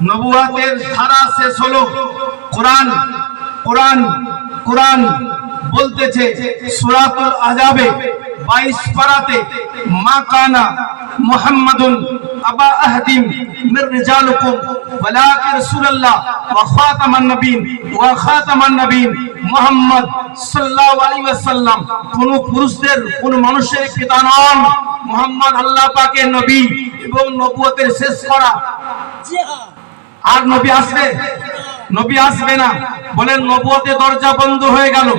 নবুয়াতের ধারা শেষ হলো কোরআন। কোরআন কোরআন বলতেছে সূরাতুল আহজাবে 22 পারাতে মা কানা মুহাম্মাদুন আবা আহদিম মির রিজালিকুম ওয়ালাকিন রাসূলুল্লাহ ওয়া খাতামান নবিয়্যিন ওয়া খাতামান নবিয়্যিন মুহাম্মদ সাল্লাল্লাহু আলাইহি ওয়াসাল্লাম কোন পুরুষদের কোন মানুষের পিতা নন। মুহাম্মদ আল্লাহ পাকের নবী এবং নবুয়তের শেষ করা। আর নবী আসবে? নবী আসবে না। বলেন নবুয়তের দরজা বন্ধ হয়ে গেল।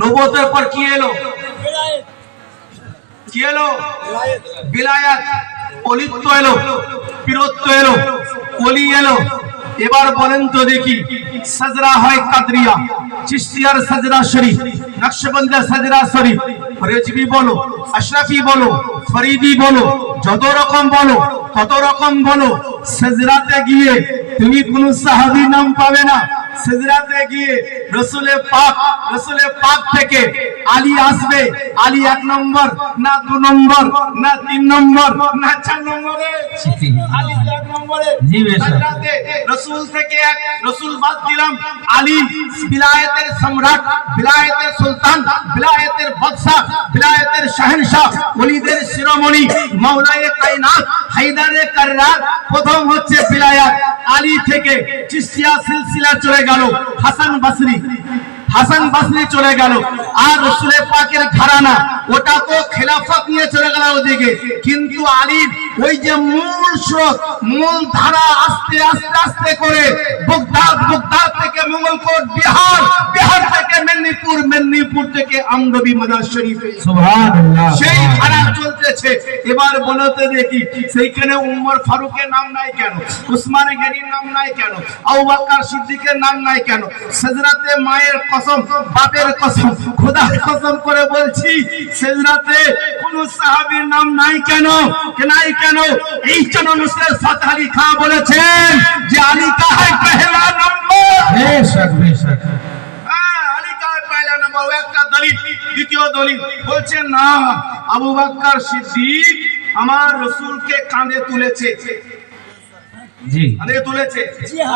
নবুয়তের পর কি এলো? কি এলো? বিলায়াত, অলিত্ব এলো, পীরত্ব এলো, ওলি এলো। এবার বলেন তো দেখি, সাজরা হয় কাদরিয়া, চিশতিয়ার সাজরা শরীফ, নকশবন্দিয়ার সাজরা শরীফ, রেজবি বলো, আশরাফি বলো, ফরিদি বলো, যত রকম বলো তত রকম বলো, সাজরাতে গিয়ে তুমি কোন সাহাবী নাম পাবে না। সাজরাতে গিয়ে রসুলে পাক থেকে আলী আসবে। আলী 1 নম্বর না 2 নম্বর না 3 নম্বর না 4 নম্বরে? আলী 1 নম্বরে। জি বেশক। সাজরাতে রসুল থেকে এক রসুল বাদ দিলাম। আলী বিলায়েতের সম্রাট, বিলায়েতের সুলতান, বিলায়েতের বাদশা, বিলায়েতের শাহেনশাহ, ওলিদের শিরোমণি, মাওলায়ে কায়নাত, হায়দারে কাররার। প্রথম হচ্ছে বিলায়াত। আলী থেকে চিশতিয়া সিলসিলা চলে গেল হাসান বসরি চলে গেল। আর রাসূলের পাকের ঘরানা ওটা তো খেলাফত নিয়ে চলে গেল ওদিকে। কিন্তু আলীর ওই যে মূল স্রোত, মূল ধারা আস্তে আস্তে আস্তে করে বগদাদ থেকে মঙ্গলকোট, বিহার থেকে মেদিনীপুর থেকে আমনবী মাজার শরীফে সুবহানাল্লাহ সেই ধারা চলতেছে। এবার বলতে দেখি সেইখানে উমর ফারুকের নাম নাই কেন? উসমান গনির নাম নাই কেন? আবু বকর সিদ্দিকের নাম নাই কেন? সাজরাতে মায়ের কসম, বাপের কসম, খোদার কসম করে বলছি সাজরাতে কোন সাহাবীর নাম নাই কেন? নাই কেন? এই জন্য নুসরত ফতেহ আলী খান বলেছেন যে আলী কা है पहला नंबर। बेशक बेशक আলী কা है पहला नंबर। ও একটা দলিল। দ্বিতীয় দলিল বলছেন না, আবু বকর সিদ্দিক আমার রাসূলকে কাঁধে তুলেছে। জি কাঁধে তুলেছে।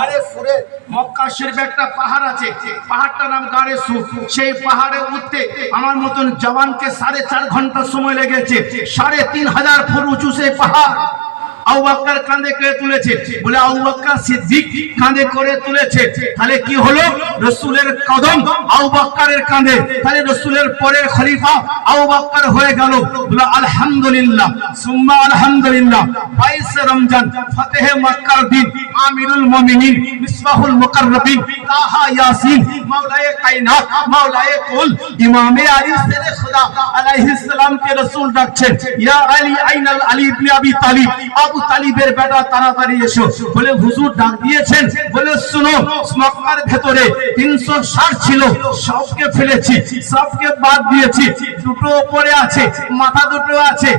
আরে সুরে মক্কা শরীফে একটা পাহাড় আছে, পাহাড়টার নাম গারে সুর। সেই পাহাড়ে উঠতে আমার মতন জওয়ানকে 4.5 ঘন্টা সময় লেগেছে। 3500 ফুট উঁচু সেই পাহাড়। আবু বকর কাঁধে করে তুলেছে। বলে আবু বকর সিদ্দিক কাঁধে করে তুলেছে। তাহলে কি হলো? রাসূলের কদম আবু বকরের কাঁধে। তাহলে রাসূলের পরের খলিফা আবু বকর হয়ে গেল। বলে আলহামদুলিল্লাহ সুম্মা আলহামদুলিল্লাহ। 22 রমজান ফতেহ মক্কার দিন, আমিরুল মুমিনিন, মিসবাহুল মুকাররবিন, তাহা ইয়াসিন, মাওলায়ে কায়নাত, মাওলায়ে কুল, ইমামে আলী সেরে খুদা আলাইহিস সালাম কে রাসূল ডাকছেন, ইয়া আলী আইনাল আলী ইবনে আবি তালিব। আবু তালিবের বেটা তাড়াতাড়ি এসো। বলে হুজুর ডাক দিয়েছেন? বলে শুনো, মক্কার ভেতরে 360 ছিল, সবকে ফেলেছি, সবকে বাদ দিয়েছি, দুটো উপরে আছে, মাথা দুটো আছে।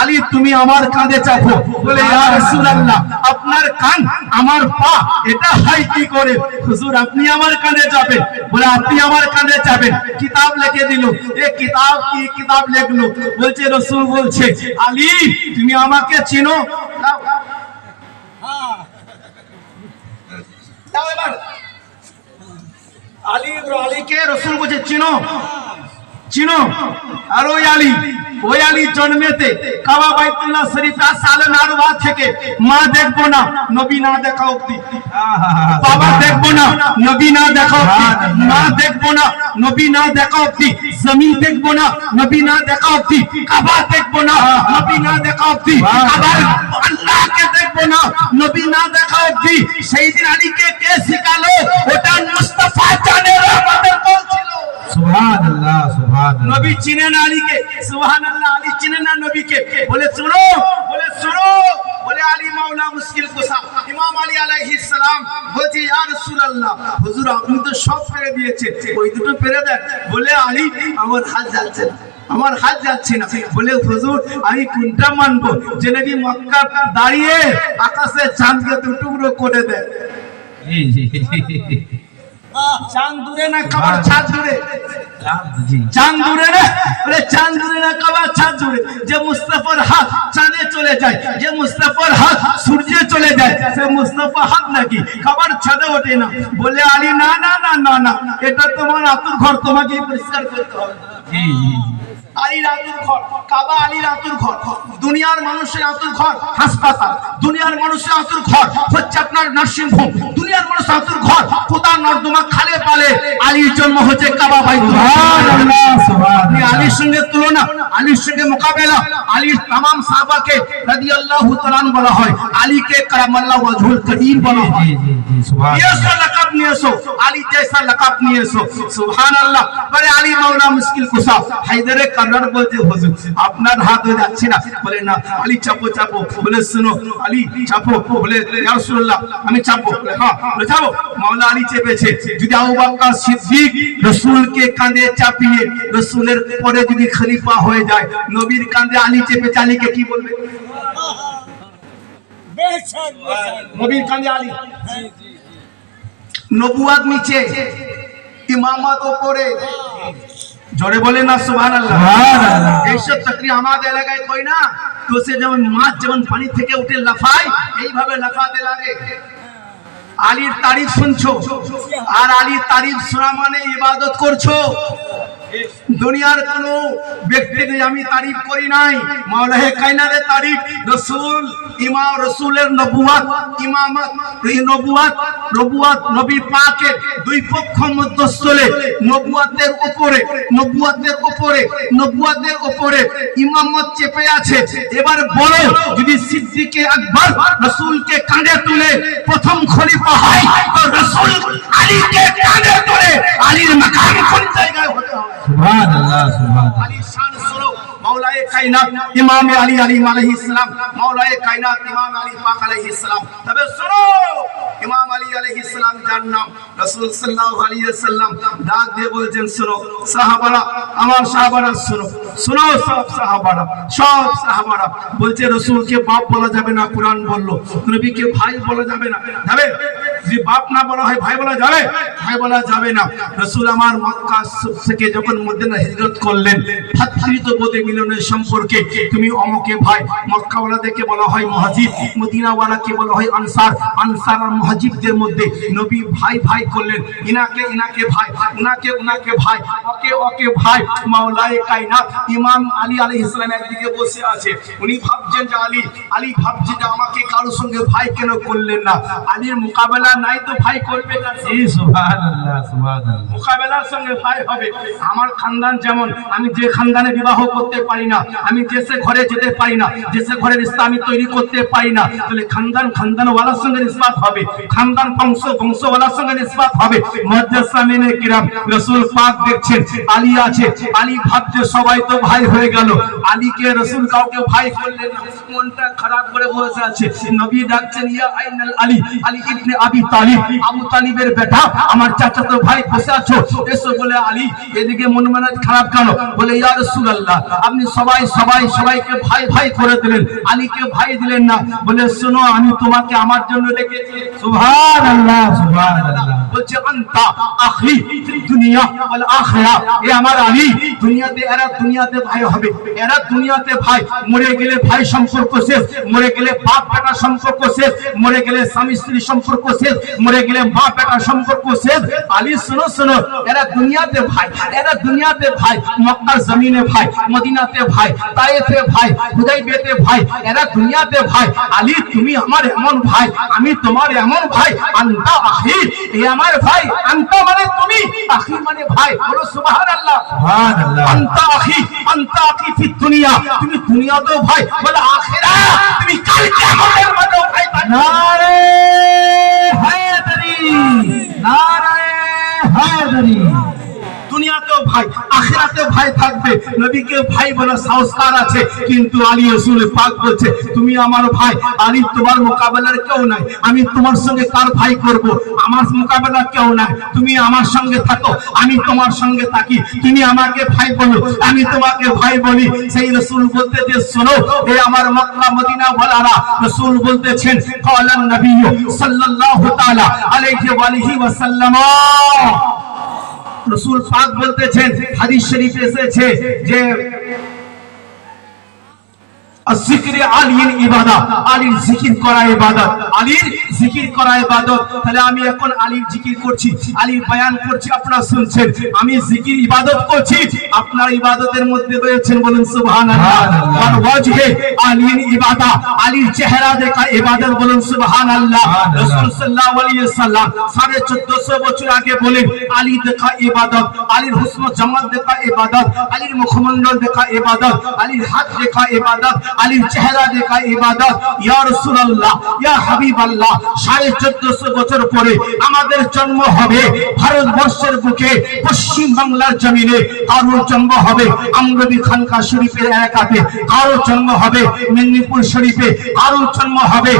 আলী তুমি আমার কাঁধে চাপো। বলে ইয়া রাসূলুল্লাহ আপনার কান আমার পা, এটা হয় কি করে? হুজুর আপনি আমার কাঁধে চাপেন। বলে আপনি আমার কাঁধে চাপেন। কিতাব লিখে দিল। এই কিতাব কি কিতাব লিখলো? বলছে রাসূল বলছে আলী তুমি আমাকে চিনো? দাও এবার কে? রসুল বলছে চিনো চিনো। আর ওই আলী জন্মেতে কাবা বাইতুল্লাহ শরীফে সালেন আরবা থেকে মা দেখবো না নবী না দেখা অবধি, বাবা দেখবো না নবী না দেখা অবধি, মা দেখবো না নবী না দেখা অবধি, জমিন দেখবো না নবী না দেখা অবধি, কাবা দেখবো না নবী না দেখা অবধি, আবার আল্লাহকে দেখবো না নবী না দেখা অবধি। সেই দিন আলীকে কে শিখালো? ওটা মুস্তাফা জানে রহমতের কল ছিল। সুবহানাল্লাহ সুবহানাল্লাহ। নবী চিনেন আলীকে, সুবহানাল্লাহ। আলী চিনেন না নবীকে। বলে শুনো, বলে আলী মাওলা মুশকিল কুশা। ইমাম আলী আলাইহিস সালাম বলছে ইয়া রাসূলুল্লাহ, হুজুর আপনি তো সব পেরে দিয়েছে, ওই দুটো পেরে দেন। বলে আলী আমার হাত যাচ্ছে না, আমার হাত যাচ্ছে না। বলে হুজুর আমি কোনটা মানবো যে নবী মক্কা দাঁড়িয়ে আকাশে চাঁদকে দু টুকরো করে দেয়? জি জি চাঁদ দূরে না কাবার ছাদ দূরে? জি চাঁদ দূরে না, বলে চাঁদ দূরে না কাবার ছাদ দূরে। যে মুস্তাফার হাত চাঁদে চলে যায়, যে মুস্তাফার হাত সূর্যে চলে যায়, সে মুস্তাফা হাত নাকি কাবার ছাদে ওঠে না। বলে আলী না না না না না, এটা তোমার আতুর ঘর, তোমাকে পরিষ্কার করতে হবে। জি জি আলীর আতুর ঘর, কাবা আলীর আতুর ঘর। দুনিয়ার মানুষের আতুর ঘর হাসপাতাল, দুনিয়ার মানুষের আতুর ঘর হচ্ছে আপনার নার্সিং হোম, দুনিয়ার মানুষের আতুর ঘর কোথা নর্দমা খালে পালে। আলীর জন্ম হচ্ছে কাবা বাইতুল্লাহ। সুবহানাল্লাহ সুবহানাল্লাহ। আলীর সঙ্গে তুলনা, আলীর সঙ্গে মোকাবেলা, আলীর तमाम সাহাবাকে রাদিয়াল্লাহু তাআলা বলা হয়, আলীকে কারামাল্লাহু ওয়াজহুল করিম বলা হয়। জি জি জি সুবহানাল্লাহ। ऐसा लक़ब नहीं है सो, अली जैसा लक़ब नहीं है सो। सुभान अल्लाह। बड़े अली मौला मुश्किल कुशा हैदरे कर्नल बोलते हुजूर আপনার হাত হয়ে যাচ্ছে না। বলে না আলী চাপো চাপো। বলে শুনো আলী চাপো। বলে ইয়া রাসূলুল্লাহ আমি চাপো। বলে হ্যাঁ। বলে চাপো। মাওলা আলী চেপেছে। যদি আবু বকর সিদ্দিক রাসূলকে কাঁধে চাপিয়ে রাসূলের পরে যদি খলিফা হয়ে যায়, নবীর কাঁধে আলী চেপেছে, আলীকে কি বলবে? নবীর কাঁধে আলী, নবুয়াত নিচে, ইমামত উপরে। জোরে বলে না সুবহানাল্লাহ। সুবহানাল্লাহ। এইসব তাকরীর আমাদের এলাকায় কই না তো, সে যেমন মাছ যেমন পানি থেকে উঠে লাফায়, এইভাবে লাফাতে লাগে। আলীর তারিফ শুনছো, আর আলীর তারিফ শোনা মানে ইবাদত করছো। দুনিয়ার কোন ব্যক্তিকে আমি তারিফ করি নাই, মাওলায়ে কায়নাতের তারিফ। রাসূল ইমাম রাসূলের নবুয়াত, ইমামত, নবুয়াত নবী পাকের দুই পক্ষ মধ্যস্থলে নবুয়াতের উপরে ইমামত চেপে আছে। এবার বলো যদি সিদ্দিকে আকবর রাসূলকে কাঁধে তুলে প্রথম খলিফা হয়, তো রাসূল আলীকে কাঁধে তুলে আলীর মাকাম কোন জায়গায় হতে হবে? সুবহানাল্লাহ সুবহানাল্লাহ। আলী শান সুনো, মাওলায়ে কায়নাত ইমাম আলী আলাইহিস সালাম, মাওলায়ে কায়নাত ইমাম আলী পাক আলাইহিস সালাম। তবে শুনো ইমাম আলী আলাইহিস সালাম যার নাম, রাসূল সাল্লাল্লাহু আলাইহি ওয়াসাল্লাম ডাক দিয়ে বলছেন শুনো সাহাবারা, আমার সাহাবারা শুনো, শুনো সব সাহাবারা বলছে রাসূলকে বাপ বলা যাবে না, কুরআন বললো। নবীকে ভাই বলা যাবে না, যাবে? যদি বাপ না বলা হয় ভাই বলা যাবে? ভাই বলা যাবে না। রাসূল আমার মক্কা থেকে যখন মদিনা হিজরত করলেন, ভাতৃত্ববোধে মিলনের সম্পর্কে তুমি অমকে ভাই, মক্কাওয়ালাদেরকে বলা হয় মুহাজির, মদিনাওয়ালাকে বলা হয় আনসার। আনসার আর মুহাজিরদের মধ্যে নবী ভাই ভাই করলেন, ইনাকে ভাই, উনাকে ভাই, ওকে ভাই। মাওলায়ে কায়নাত ইমাম আলী আলাইহিস সালাম একদিকে বসে আছে, উনি ভাবছেন যে আলী ভাবছে যে আমাকে কারোর সঙ্গে ভাই কেন করলেন না? আলীর মোকাবেলা নাই তো ভাই করবে না। সুবহানাল্লাহ সুবহানাল্লাহ। মোকাবেলার সঙ্গে ভাই হবে। আমার খানদান যেমন, আমি যে খানদানে বিবাহ করতে পারি না, আমি দেশে ঘরে যেতে পারি না, দেশে ঘরে রিশতা আমি তৈরি করতে পারি না, তাহলে খানদানওয়ালার সঙ্গে নিসবত হবে, খানদান বংশওয়ালার সঙ্গে নিসবত হবে। মুহাদ্দিসিনে কিরাম রাসূল পাক দেখছেন আলী আছে, আলী ভাবছে সবাই তো ভাই হয়ে গেল, আলীকে রাসূল কাউকে ভাই করলেন না, মনটা খারাপ করে বসে আছে। নবী ডাকছেন ইয়া আইনাল আলী, আলী ইবনে আবি তালিব, আবু তালিবের বেটা, আমার চাচাতো ভাই বসে আছো, এসো। বলে আলী এদিকে মন মেজাজ খারাপ কেন? বলে ইয়া রাসূলুল্লাহ আপনি সবাইকে ভাই ভাই করে দিলেন, আলীকে ভাই দিলেন না। বলে শোনো আমি তোমাকে আমার জন্য রেখেছি। সুবহানাল্লাহ সুবহানাল্লাহ। বলছে আনতা আখি দুনিয়া ওয়াল আখিরা, এ আমার আলী দুনিয়াতে, এরা দুনিয়াতে ভাই হবে, এরা দুনিয়াতে ভাই, মরে গেলে ভাই সম্পর্ক শেষ, মরে গেলে বাপ বেটা সম্পর্ক শেষ, মরে গেলে স্বামী স্ত্রী সম্পর্ক শেষ, মরে গেলে মা বেটা সম্পর্ক শেষ। আলী শোনো শোনো, এরা দুনিয়াতে ভাই, এরা দুনিয়াতে ভাই, মক্কার জমিনে ভাই, মদিনাতে ভাই, তায়েফে ভাই, হুদাইবিয়াতে ভাই, এরা দুনিয়াতে ভাই। আলী তুমি আমার এমন ভাই, আমি তোমার এমন ভাই। আনতা আখি, এই আমার ভাই, আনতা মানে তুমি, আখি মানে ভাই। বলো সুবহানাল্লাহ, সুবহানাল্লাহ। আনতা আখি ফি দুনিয়া, তুমি দুনিয়াতেও ভাই, বলে আখিরা তুমি কাল কিয়ামতের মধ্যেও ভাই। নারে হায়দারি, নারে হায়দারি। দুনিয়াতেও ভাই, আখিরাতেও ভাই থাকবে। নবীকে ভাই বলে সংস্কার আছে, কিন্তু আলী রাসূল পাক বলছে তুমি আমার ভাই। আলী তোমার মোকাবেলার কেউ নাই, আমি তোমার সঙ্গে কার ভাই করব? আমার মোকাবেলা কেউ নাই, তুমি আমার সঙ্গে থাকো, আমি তোমার সঙ্গে থাকি। তুমি আমাকে ভাই বলো, আমি তোমাকে ভাই বলি। সেই রাসূল বলতে যে শোনো, এই আমার মক্কা মদিনা ওয়ালারা, রাসূল বলতেছেন ক্বালান নবী সাল্লাল্লাহু তাআলা আলাইহি ওয়া আলিহি ওয়া সাল্লাম, রাসূল পাক বলতেছেন, হাদিস শরীফে এসেছে যে জিকির আলীর ইবাদত, আলীর জিকির করা ইবাদত, আলীর জিকির করা ইবাদত। তাহলে আমি এখন আলীর জিকির করছি, আলীর বয়ান করছি, আপনারা শুনছেন, আমি জিকির ইবাদত করছি, আপনারা ইবাদতের মধ্যে রয়েছেন, বলুন সুবহানাল্লাহ। আর ওয়াজহে আলীর ইবাদত, আলীর চেহারা দেখা ইবাদত, বলুন সুবহানাল্লাহ। রাসূল সাল্লাল্লাহু আলাইহি ওয়াসাল্লাম 1450 বছর আগে বলেন আলী দেখা ইবাদত, আলীর হুসন জামাল দেখা ইবাদত, আলীর মুখমণ্ডল দেখা ইবাদত, আলীর হাত দেখা ইবাদত, আলীর চেহারা দেখা ইবাদত। ইয়া রাসূলুল্লাহ, ইয়া হাবিবাল্লাহ, 1450 বছর পরে আমাদের জন্ম হবে ভারতবর্ষের বুকে, পশ্চিম বাংলার জমিনে। কারোর জন্ম হবে আমরবি খানকা শরীফের এলাকাতে, কারোর জন্ম হবে মেদিনীপুর শরীফে, কারোর জন্ম হবে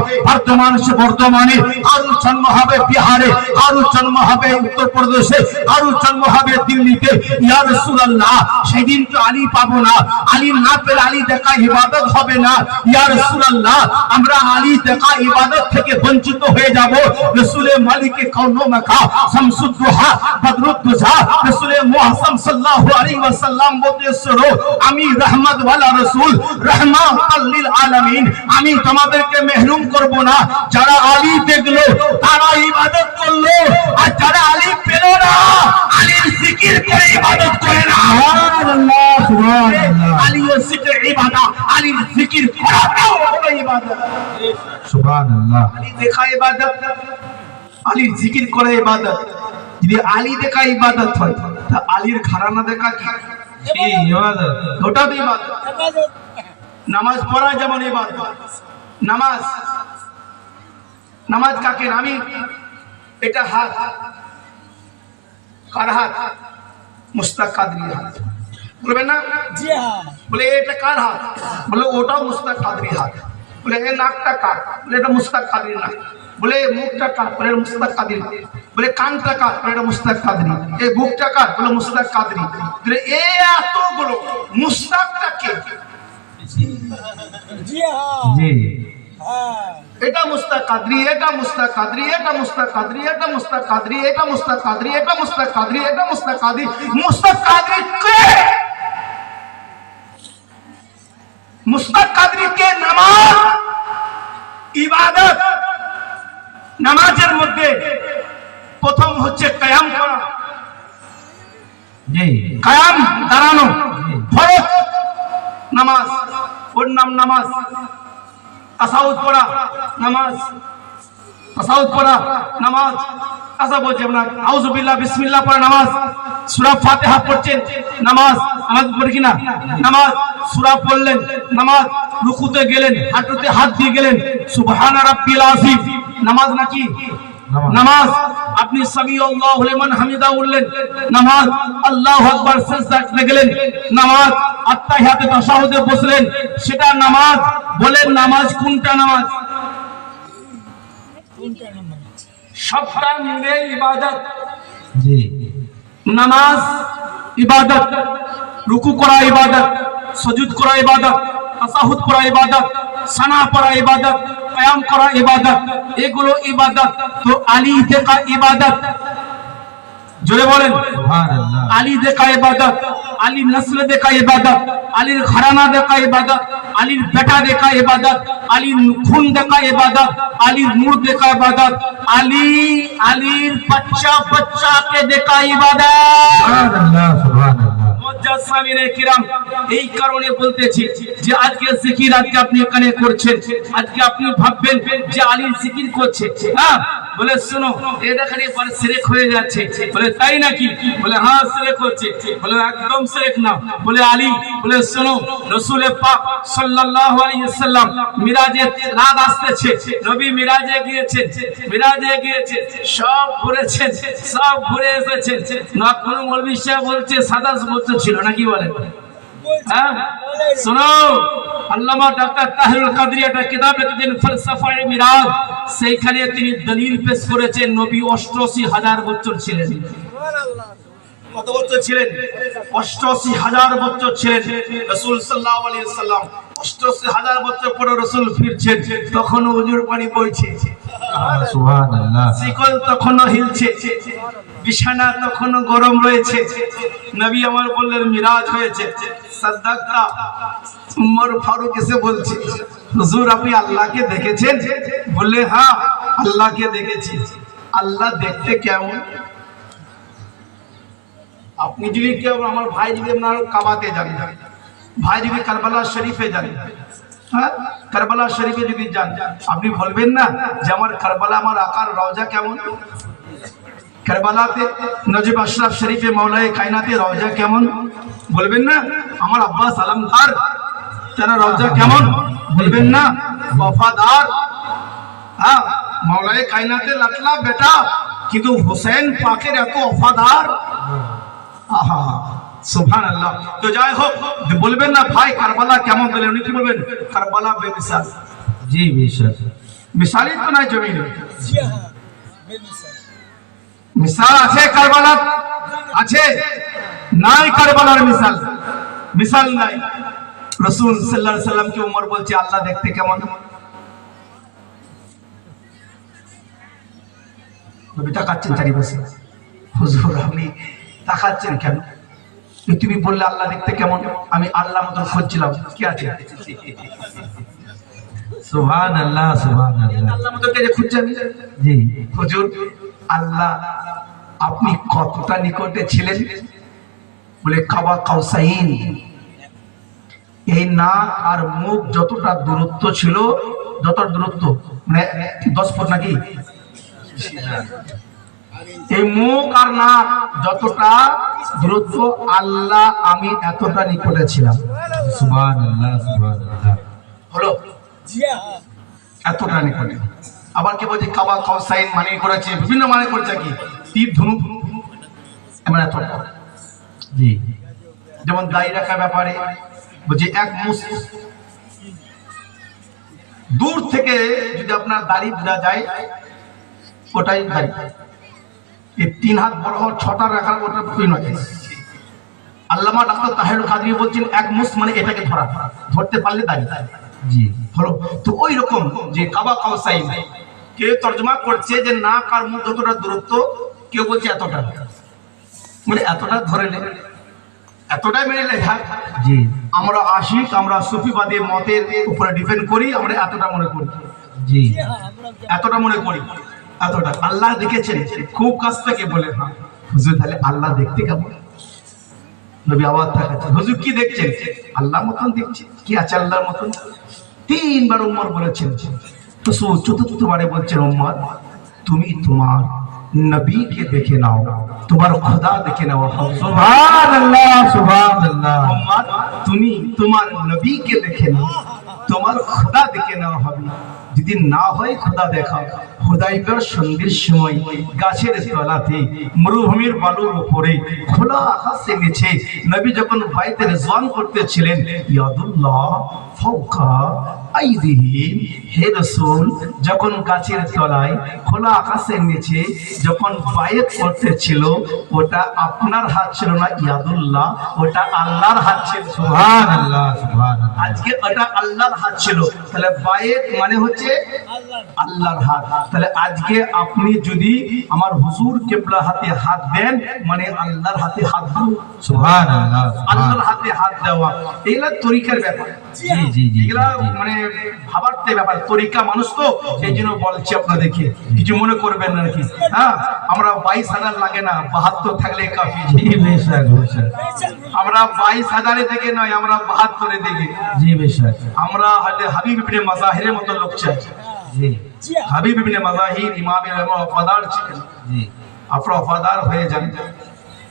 বর্ধমানে, কারোর জন্ম হবে বিহারে, কারোর জন্ম হবে উত্তরপ্রদেশে, কারোর জন্ম হবে দিল্লিতে। ইয়া রাসূলুল্লাহ, সেদিন তো আলী পাবো না, আলী না পেলে আলী দেখা ইবাদত হবে না। ইয়া রাসূলুল্লাহ, আমরা আলী দেখা ইবাদত থেকে বঞ্চিত হয়ে যাব। রাসূলে মালিকে কাউনো মাকা শামসুদ দুহা বদরুদ দুজা, রাসূলে মুহতারাম সাল্লাল্লাহু আলাইহি ওয়াসাল্লাম বলতেছেন, আমি রহমত ওয়ালা রাসূল, রাহমাতাল লিল আলামিন, আমি তোমাদেরকে মাহরুম করব না। যারা আলী দেখলো তারা ইবাদত করলো, আর যারা আলী পেল না আলীর জিকির করে ইবাদত করে না। সুবহানাল্লাহ, সুবহানাল্লাহ। আলীর জিকির ইবাদত, আলীর জিকির করাটাও হলো ইবাদত। সুবহানাল্লাহ। আলী দেখা ইবাদত, আলীর জিকির করা ইবাদত। যদি আলী দেখা ইবাদত হয়, তা আলীর ঘরানা দেখা কি ইবাদত? ওটা তো ইবাদত। নামাজ পড়া যেমন ইবাদত। নামাজ, নামাজ কাকে? আমি এটা হাত, কার হাত? মুস্তাক কাদরি হাত। বলবেন না? জি হ্যাঁ। বলে এটা কার হাত? বলে ওটাও মুস্তাক কাদরি হাত। বলে এই নাকটা কার? বলে এটা মুস্তাক কাদরি নাক। বলে মুখটা কার? বলে এটা মুস্তাক কাদরি। বলে কানটা কার? বলে এটা মুস্তাক কাদরি। এই বুকটা কার? বলে মুস্তাক কাদরি। বলে এই এতগুলো মুস্তাকটা কে? জি হ্যাঁ, জি হ্যাঁ। এটা মুস্তাক কাদরি, এটা মুস্তাক কাদরি, এটা মুস্তাক কাদরি, এটা মুস্তাক কাদরি, এটা মুস্তাক কাদরি, এটা মুস্তাক কাদরি, এটা মুস্তাক কাদরি। মুস্তাক কাদরি কে? মুস্তাক কাদরি কে? নামাজ ইবাদত। নামাজের মধ্যে প্রথম হচ্ছে কায়াম করা, জি কায়াম দাঁড়ানো, ফরজ নামাজ, ওর নাম নামাজ। তাসাউদ পড়া নামাজ, তাসাউদ পড়া নামাজ। আসা বলছে না আউযু বিল্লাহ বিসমিল্লাহ পড়া নামাজ। সূরা ফাতিহা পড়ছেন নামাজ, নামাজ পড়ি কিনা? নামাজ। সূরা পড়লেন নামাজ। রুকুতে গেলেন, হাঁটুতে হাত দিয়ে গেলেন, সুবহান রাব্বিল আযীম, নামাজ নাকি? নামাজ। আপনি সামিআল্লাহু লিমান হামিদা বললেন, নামাজ। আল্লাহু আকবার সিজদাতে গেলেন, নামাজ। আত্তাহিয়াতে তাশাহুদে বসলেন, সেটা নামাজ। বলেন নামাজ কোনটা? নামাজ সবটা মিলে ইবাদত। জি, নামাজ ইবাদত। রুকু করা ইবাদত, সুজুদ করা ইবাদত, তাশাহুদ করা ইবাদত, সানা পড়া ইবাদত, কিয়াম করা ইবাদত, এগুলো ইবাদত। তো আলী দেখা ইবাদত, জোরে বলেন সুবহানাল্লাহ। আলী দেখা ইবাদত, আলী নসল দেখা ইবাদত, আলীর ঘরানা দেখা ইবাদত। আলীর বেটা দেখা ইবাদত, আলীর খুন দেখা ইবাদত, আলীর নূর দেখা ইবাদত, আলীর বাচ্চাকে দেখা ইবাদত। সুবহানাল্লাহ সুবহানাল্লাহ। মুজাসসামিনে কিরাম, এই কারণে বলতেছি যে আজকে জিকির আজকে আপনি এখানে করছেন, আজকে আপনি ভাববেন যে আলীর জিকির করছে, হ্যাঁ বলে শোনো এটা খালি শিরক হয়ে যাচ্ছে, বলে তাই নাকি, বলে হ্যাঁ শিরক হচ্ছে, বলে একদম শিরক না, বলে আলী, বলে শোনো রাসূল পাক সাল্লাল্লাহু আলাইহি ওয়াসাল্লাম মিরাজের রাত আসতেছে, নবী মিরাজে গিয়েছে, সব ঘুরেছেন, সব ঘুরে এসেছেন, না কোনো মৌলভী সাহেব বলছে সাদা বছর ছিল নাকি বলে, হ্যাঁ শোনো আল্লামা ডাক্তার তাহিরুল কাদরি একটা কিতাব লিখেছেন ফলসফায়ে মিরাজ, সেইখানে তিনি দলিল পেশ করেছেন নবী ৮৮,০০০ বছর ছিলেন। সুবহানাল্লাহ। কত বছর ছিলেন? ৮৮,০০০ বছর ছিলেন রাসূল সাল্লাল্লাহু আলাইহি ওয়াসাল্লাম। ৮৮,০০০ বছর পরে রাসূল ফিরছেন, তখনও হুজুর পানি বইছে, সুবহানাল্লাহ। শিকল তখনও হিলছে, বিছানা তখনও গরম রয়েছে। নবী আমার বললেন মিরাজ হয়েছে, সাদ্দাক্তা। উমর ফারুক এসে বলছে হুজুর আপনি আল্লাহকে দেখেছেন? বললে হ্যাঁ আল্লাহকে দেখেছি। আল্লাহ দেখতে কেমন? আপনি যদি কেউ আমার ভাই যদি আপনার কাবাতে যান, ভাই যদি কারবালা শরীফে যান, হ্যাঁ কারবালা শরীফে যদি যান, আপনি বলবেন না যে আমার কারবালা আমার আকার রওজা কেমন? কারবালাতে নজিব আশরাফ শরীফে মাওলায়ে কায়নাতে রওজা কেমন? বলবেন না? আমার আব্বাস আলমদার তার রওজা কেমন? বলবেন না? वफादार, হ্যাঁ মাওলায়ে কায়নাতে লাটলা বেটা, কিন্তু হোসেন পাকের এত वफादार। আহা সুবহানাল্লাহ। তো যাই হোক, বলবেন না ভাই কারবালা কেমন? বলে উনি কি বলবেন? কারবালা বেমিসাল। জি বেশক, মিসালই তো নাই জমিনে। জি হ্যাঁ বেমিসাল। মিসাল আছে কারবালা? আছে? নাই কারবালার মিসাল, মিসাল নাই। রাসূল সাল্লাল্লাহু আলাইহি সাল্লামকে ওমর বলছে আল্লাহ দেখতে কেমন? নবী তাকাচ্ছেন চারিপাশে, হুজুর আপনি তাকাচ্ছেন কেন? তুমি বললে আল্লাহ দেখতে কেমন, আমি আল্লাহ মতন খুঁজছিলাম কি আছে। সুবহানাল্লাহ সুবহানাল্লাহ। আল্লাহ মতন কে খুঁজছেন? জি হুজুর আল্লাহ আপনি কতটা নিকটে ছিলেন? বলে কাবা কাউসাইন। এই নাক আর মুখ যতটা দূরত্ব ছিল, যতটা দূরত্ব মানে 10 ফুট নাকি, এই মুখ আর নাক যতটা দূরত্ব, আল্লাহ আমি এতটা নিকটে ছিলাম। সুবহানাল্লাহ সুবহানাল্লাহ। হলো এতটা নিকটে। আবার কে বলছে কাবা কাউসাইন মানে করেছে, বিভিন্ন মানে করেছে কি তীর ধনুক, এমন এতটা। জি যেমন দাড়ি রাখার ব্যাপারে বলছে এক মুস দূর থেকে যদি আপনার দাড়ি বোঝা যায় ওটাই দাড়ি। এই 3 হাত বড় 6টা রাখার ওটা তুই নয়। আল্লামা ডাক্তার তাহিরুল কাদরি বলছেন এক মুস মানে এটাকে ধরতে পারলে দাড়ি। জি হলো তো ওই রকম যে কাবা কাউসাইন, কেউ তর্জমা করছে যে নাক আর মুখ যতটা দূরত্ব, কেউ বলছে এতটা, মানে এতটা ধরে নে, এতটাই মেনে লেখা। জি আমরা আশিক, আমরা সুফিবাদী মতের উপরে ডিপেন্ড করি, আমরা এতটা মনে করি, জি এতটা মনে করি, এতটা। আল্লাহ দেখেছেন খুব কাছ থেকে, বলে হ্যাঁ হুজুর তাহলে আল্লাহ দেখতে কেমন? নবী আবার তাকাচ্ছেন, হুজুর কি দেখছেন? আল্লাহ মতন দেখছি। কি আছে আল্লাহর মতন? 3 বার উমর বলেছেন। তো চতুর্থবারে বলছেন উম্মত তুমি তোমার নবীকে দেখে নাও, তোমার খোদা দেখে নাও। সুবহানাল্লাহ সুবহানাল্লাহ। উম্মত তুমি তোমার নবীকে দেখে নাও, তোমার খোদা দেখে নাও হবে। যদি না হয় খোদা দেখা, হুদাইবিয়ার সন্ধির সময় গাছের তলাতে মরুভূমির বালুর উপরে খোলা আকাশের নিচে নবী যখন বাইতে রিজওয়ান করতেছিলেন, ইয়াদুল্লাহ ফাওকা আইদিহিম, হে রাসূল যখন গাছের তলায় খোলা আকাশের নিচে যখন বাইত করতেছিল, ওটা আপনার হাত ছিল না ইয়াদুল্লাহ, ওটা আল্লাহর হাত ছিল। সুবহানাল্লাহ সুবহানাল্লাহ। আজকে ওটা আল্লাহর হাত ছিল। তাহলে বাইত মানে হচ্ছে আল্লাহর হাত। তাহলে আজকে আপনি যদি আমার হুজুর কেবলা হাতে হাত দেন মানে আল্লাহর হাতে হাত দেওয়া, সুবহানাল্লাহ আল্লাহর হাতে হাত দেওয়া, এগুলা তরিকার ব্যাপার। জি জি জি এগুলা মানে ভাবার্থে ব্যাপার, তরিকা মানুষ তো সেই জন্য বলছি আপনাদেরকে, কিছু মনে করবেন না নাকি। হ্যাঁ, আমরা 22,000 লাগে না, 72 থাকলে কাফি। জি বেশক বেশক আমরা 22,000 থেকে নয়, আমরা 72 থেকে। জি বেশক আমরা হাবিব ইবনে মাজাহিরের মতো লোক চাই। জি হাবিব ইবনে মাজাহির ইমাম ওয়াফাদার ছিলেন। জি আপনারা ওয়াফাদার হয়ে যান,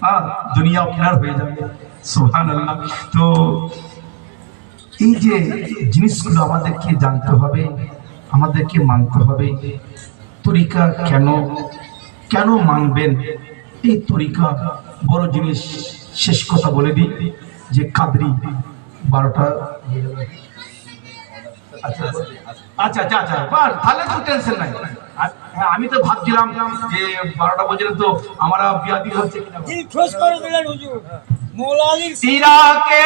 হ্যাঁ, দুনিয়া আপনার হয়ে যাবে। সুবহানাল্লাহ। তো এই যে জিনিসগুলো আমাদেরকে জানতে হবে, আমাদেরকে মানতে হবে। তরিকা কেন কেন মানবেন? এই তরিকা বড় জিনিস। শেষ কথা বলে দিই যে কাদরি 12টা। আচ্ছা আচ্ছা আচ্ছা আচ্ছা, বাস, তাহলে তো টেনশন নাই। হ্যাঁ, আমি তো ভাবছিলাম যে 12টা পর্যন্ত আমরা বিয়াদি হচ্ছে কিনা। খোঁজ করে দিলেন হুজুর মৌলালির ইরাকে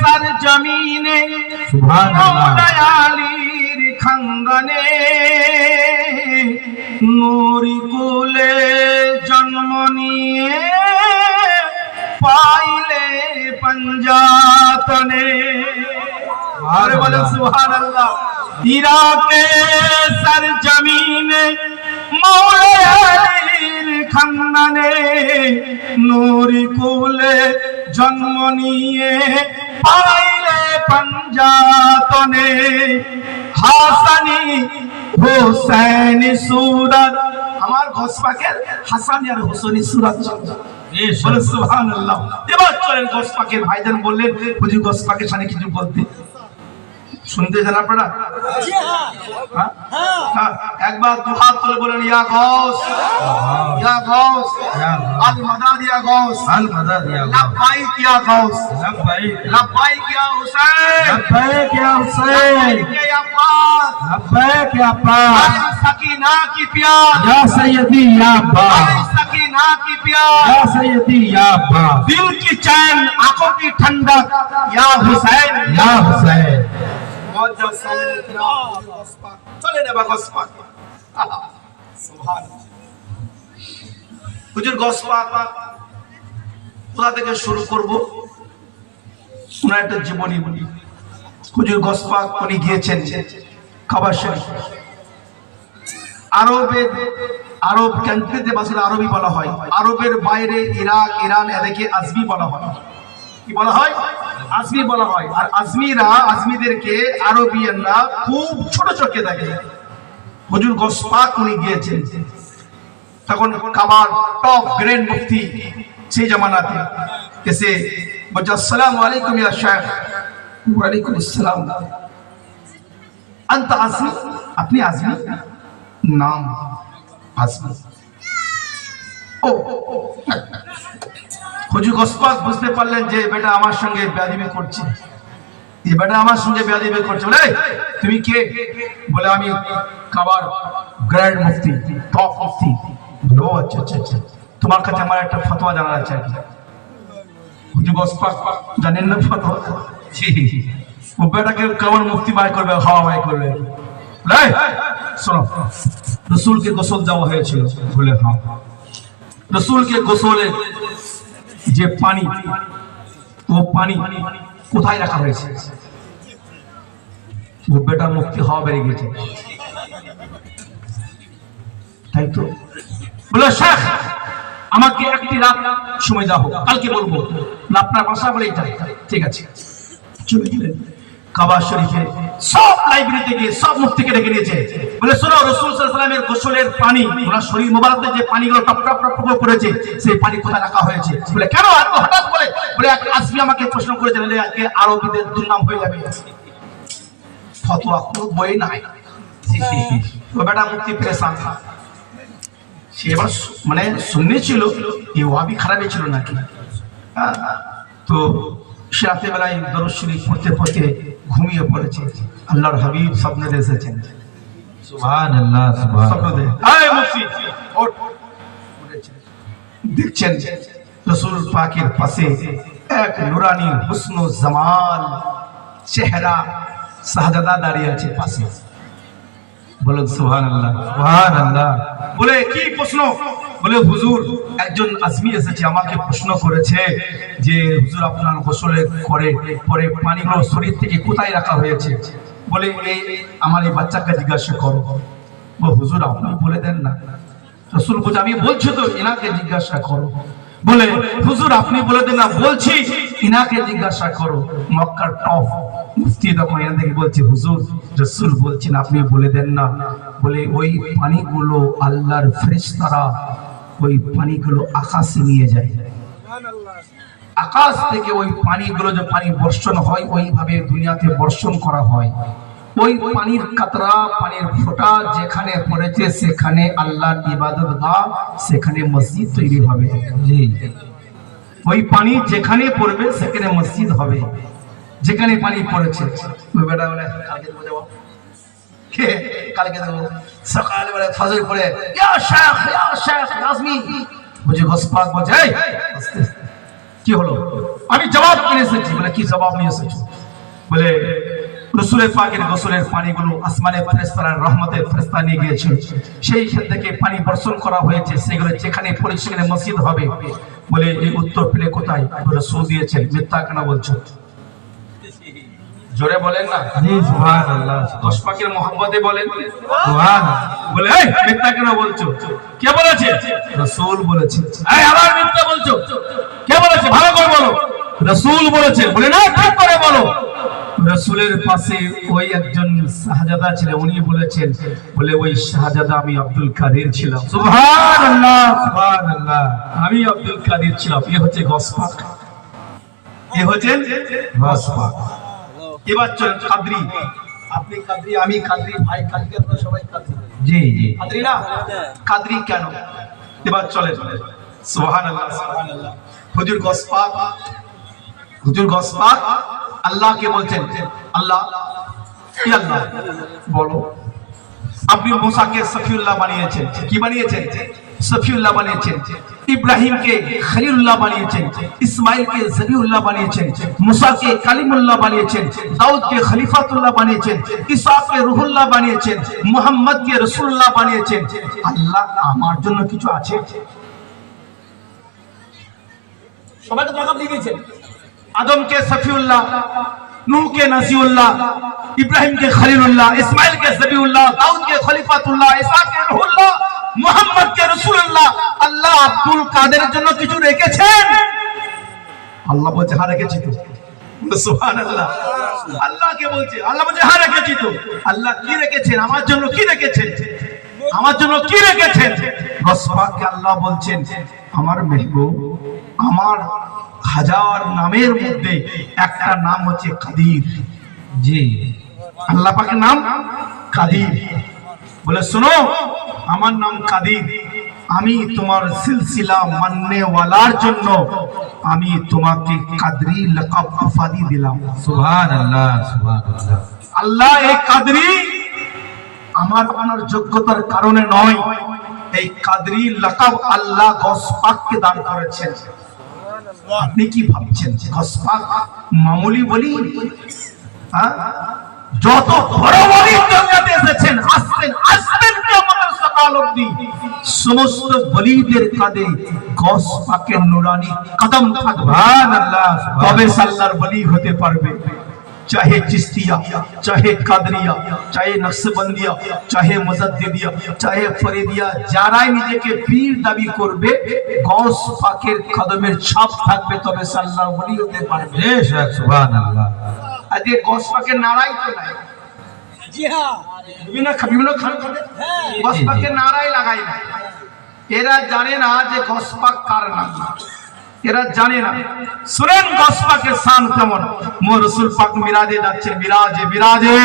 সরজমিনে সুবহানাল্লাহ মওলাই আলীর খানদানে নূরি কুলে জন্ম নিয়ে পাইলে পঞ্জাতনে। আরে বলেন সুবহানাল্লাহ। ইরাকে সরজমিনে মওলাই আলীর খানদানে নূরি কুলে জন্ম নিয়ে পাইলে পঞ্জাতনে হাসানি হোসেনি সুরত। আমার ঘোষপাকের হাসানি আর হোসেনি সুরত। বলে সুবহানাল্লাহ। এবার চলেন ঘোষপাকের ভাইজান বললেন হুজুর ঘোষপাকের সামনে কিছু বলতে, শুনতে চান আপনারা? জি হ্যাঁ হ্যাঁ? হ্যাঁ হ্যাঁ, একবার দুহাত তুলে বলেন ইয়া গৌস, ইয়া গৌস, আল মাদাদ ইয়া গৌস, আল মাদাদ ইয়া লব্বাইক ইয়া গৌস, লব্বাইক লব্বাইক ইয়া হুসैन, লব্বাইক ইয়া হুসাইন, লব্বাইক ইয়া আব্বাস, লব্বাইক ইয়া আব্বাস, আরে সকিনা কি প্यार, या सैयदी या আরে अब्बास, सकीना की प्यार, या सैयदी या अब्बास, दिल की चैन आंखों की ठंडक या हुसैन, या हुसैन। চলে নেবা ঘোষপাক। হুজুর ঘোষপাক কোথা থেকে শুরু করব? ওনার একটা জীবনী বলি। হুজুর ঘোষপাক উনি গিয়েছেন কাবা শরীফ। আরব কান্ট্রিতে বাসলে আরবি বলা হয়, আরবের বাইরে ইরাক, ইরান এদেরকে আজমি বলা হয়। কি বলা হয়? আজমি বলা হয়। আর আজমিদেরকে আরবিয়ানরা খুব ছোট চোখে দেখে। হুজুর ঘোষপাক উনি গিয়েছেন তখন কাবার টপ গ্র্যান্ড মুফতি সেই জামানাতে এসে বলছে আসসালামু আলাইকুম ইয়া শাইখ। ওয়ালাইকুম আসসালাম। আনতা আজমি? আপনি আজমি? নাম আজমি। ও হুজুর ঘোষপাক বুঝতে পারলেন যে বেটা আমার সঙ্গে বেয়াদবি করছে, এই বেটা আমার সঙ্গে বেয়াদবি করছে। বলে তুমি কে? বলে আমি কাবার গ্র্যান্ড মুফতি, টপ মুফতি। বলে ও আচ্ছা আচ্ছা আচ্ছা, তোমার কাছে আমার একটা ফতোয়া জানার আছে আর কি। হুজুর ঘোষপাক জানেন না ফতোয়া? জি, ও বেটাকে কেমন মুফতি বাই করবে, হাওয়া বাই করবে। বলে শোনো, রসুলকে গোসল দেওয়া হয়েছিল? বলে হ্যাঁ। রসুলকে গোসলের যে পানি, ও পানি কোথায় রাখা হয়েছে? ও বেটা মুক্তি হওয়া বেড়ে গেছে, তাই তো? বলে শেখ আমাকে একটি রাত সময় দাও, কালকে বলবো। আপনার বাসা বলে এটা? ঠিক আছে। চলে গেলেন কাবা শরীফে, সব লাইব্রেরিতে গিয়ে সব মুফতিকে ডেকে নিয়েছে। বলে শোনো, রাসূল সাল্লাল্লাহু আলাইহি ওয়াসাল্লামের গোসলের পানি, ওনার শরীর মোবারকে যে পানিগুলো টপ টপ টপ টপ করেছে, সেই পানি কোথায় রাখা হয়েছে? বলে কেন এত হঠাৎ বলে? বলে এক আজমি আমাকে প্রশ্ন করেছে, বলে আজকে আরবিদের দুর্নাম হয়ে যাবে। ফতোয়া কোনো বই নাই। ও বেটা মুফতি পেরেশান। সে এবার মানে সুন্নি ছিল, এই ওয়াহাবি খারাপই ছিল নাকি? তো সে রাতে বেলায় দরুদ শরীফ পড়তে পড়তে ঘুমিয়ে পড়েছে। আল্লাহর হাবিব স্বপ্নে এসেছেন। সুবহানাল্লাহ সুবহানাল্লাহ। স্বপ্নে আয় মুফতি ওঠ। দেখছেন রাসূল পাকের পাশে এক নুরানি হুসন ও জামাল চেহারা শাহজাদা দাঁড়িয়ে আছে পাশে। বলুন সুবহানাল্লাহ সুবহানাল্লাহ। বলে কি প্রশ্ন? বলে হুজুর একজন আজমি এসেছে আমাকে প্রশ্ন করেছে যে হুজুর আপনার গোসলে করে পরে পানিগুলো শরীর থেকে কোথায় রাখা হয়েছে? বলে এই আমার এই বাচ্চাকে জিজ্ঞাসা করো। হুজুর আপনি বলে দেন না। রাসূল বলছে আমি বলছি তো ইনাকে জিজ্ঞাসা করো। বলে হুজুর আপনি বলে দেন না, বলছি ইনাকে জিজ্ঞাসা করো। মক্কার টপ মুফতি তখন এখান থেকে বলছে হুজুর রাসূল বলছেন আপনি বলে দেন না। বলে ওই পানিগুলো আল্লাহর ফেরেশতারা ওই পানিগুলো আকাশে নিয়ে যায়, আকাশ থেকে ওই পানিগুলো যে পানি বর্ষণ হয় ওইভাবে দুনিয়াতে বর্ষণ করা হয়। ওই পানির কাতরা পানির ফোঁটা যেখানে পড়েছে সেখানে আল্লাহর ইবাদত গাহ, সেখানে মসজিদ তৈরি হবে। জি, ওই পানি যেখানে পড়বে সেখানে মসজিদ হবে। যেখানে পানি পড়েছে ওই বেটা বলে কালকে দেবো যাবো, কে কালকে দেবো সকালে বেলা ফজর পড়ে ইয়া শেখ আজমি বুঝে ঘসপাক বলছে এই আস্তে কি হলো? আমি জবাব নিয়ে এসেছি। বলে কি জবাব নিয়ে এসেছো? বলে রাসূলের পাকের গোসলের পানিগুলো আসমানের ফেরেশতারা রহমতের ফেরেশতা নিয়ে গিয়েছিল, সেইখান থেকে পানি বর্ষণ করা হয়েছে, সেগুলো যেখানে পড়ে সেখানে মসজিদ হবে। বলে এই উত্তর পেলে কোথায়? রাসূল দিয়েছেন। মিথ্যা কেন বলছো? জোরে বলেন না। জি সুবহানাল্লাহ। দশ পাকের মোহাম্মদে বলেন সুবহানাল্লাহ। বলে এই মিথ্যা কেন বলছো? কে বলেছে? রাসূল বলেছে। এই আবার মিথ্যা বলছো, কে বলেছে? ভালো করে বলো। রাসূল বলেছে। বলে না ঠিক করে বলো। রাসূলের পাশে ওই একজন শাহজাদা ছিলেন, উনি বলেছেন বলে ওই শাহজাদা আমি আব্দুল কাদের ছিলাম। সুবহানাল্লাহ সুবহানাল্লাহ। আমি আব্দুল কাদের ছিলাম। এ হচ্ছে গসপাক, এ হচ্ছে গসপাক। এবার চলেন কাদরি। আপনি কাদরি, আমি কাদরি, ভাই কাদরি, আপনারা সবাই কাদরি। জি জি কাদরি না? কাদরি কেন? এবার চলেন সুবহানাল্লাহ সুবহানাল্লাহ। হুজুর গসপাক, হুজুর গসপাক আল্লাহকে বলছেন আল্লাহ কি আল্লাহ বলো। আপনি মুসাকে সফিউল্লাহ বানিয়েছেন। কি বানিয়েছেন? সফিউল্লাহ বানিয়েছেন। ইব্রাহিমকে খলিলুল্লাহ বানিয়েছেন, ইসমাইলকে জবিউল্লাহ বানিয়েছেন, মুসাকে কালিমুল্লাহ বানিয়েছেন, দাউদকে খলিফাতুল্লাহ বানিয়েছেন, ঈসাকে রূহুল্লাহ বানিয়েছেন, মুহাম্মদকে রাসূলুল্লাহ বানিয়েছেন। আল্লাহ আমার জন্য কিছু আছে? সবাইকে লাকাব দিয়ে দিয়েছেন। আদমকে সফিউল্লাহ, নূহকে নাসিউল্লাহ, ইব্রাহিমকে খলিলুল্লাহ, ইসমাইলকে জবিউল্লাহ, দাউদকে খলিফাতুল্লাহ, ঈসাকে রূহুল্লাহ, মুহাম্মদকে রাসূলুল্লাহ। আল্লাহ আব্দুল কাদেরের জন্য কিছু রেখেছেন? আল্লাহ বলছে হ্যাঁ রেখেছি তো। সুবহানাল্লাহ। আল্লাহকে বলছে, আল্লাহ বলছে হ্যাঁ রেখেছি তো। আল্লাহ কি রেখেছেন? আমার জন্য কি রেখেছেন? আমার জন্য কি রেখেছেন? গসপাকে আল্লাহ বলছেন আমার মেহবুব আমার হাজার নামের মধ্যে একটা নাম হচ্ছে কাদির। জি, আল্লাহ পাকের নাম কাদির। বলে শোনো আমার নাম কাদির, আমি তোমার সিলসিলা মাননে ওয়ালার জন্য আমি তোমাকে কাদরি লকব উপাধি দিলাম। সুবহানাল্লাহ সুবহানাল্লাহ। আল্লাহ এই কাদরি আমার আপনার যোগ্যতার কারণে নয়, এই কাদরি লকব আল্লাহ গসপাককে দান করেছেন। আপনি কি ভাবছেন গসপাক মামুলি বলি? হ্যাঁ, যত বড় বড় দুনিয়াতে এসেছেন আসবেন আসবেন কিয়ামতের সকাল অবধি সমস্ত বলিদের কাঁধে গসপাকের নুরানি কদম থাকবে। সুবহানাল্লাহ। তবে আল্লাহর বলি হতে পারবে। चाहे चिश्तिया, चाहे कादरिया, चाहे नक्शबंदिया, चाहे मुजद्दिदिया, चाहे फरीदिया, যারাই নিজেকে পীর দাবি করবে গৌস পাকের কদমের ছাপ থাকবে, তবে আল্লাহর ওলি হতে পারবে। সুবহানাল্লাহ। আজকে গৌস পাকের নারাই তো নাই। জি হ্যাঁ, বিভিন্ন খান গৌস পাকের নারাই লাগাই না। এরা জানে না যে গৌস পাক কার নাম, এরা জানে না। শুনেন গৌস পাকের শান কেমন। মোর রাসূল পাক মিরাজে যাচ্ছেন, মিরাজে মিরাজে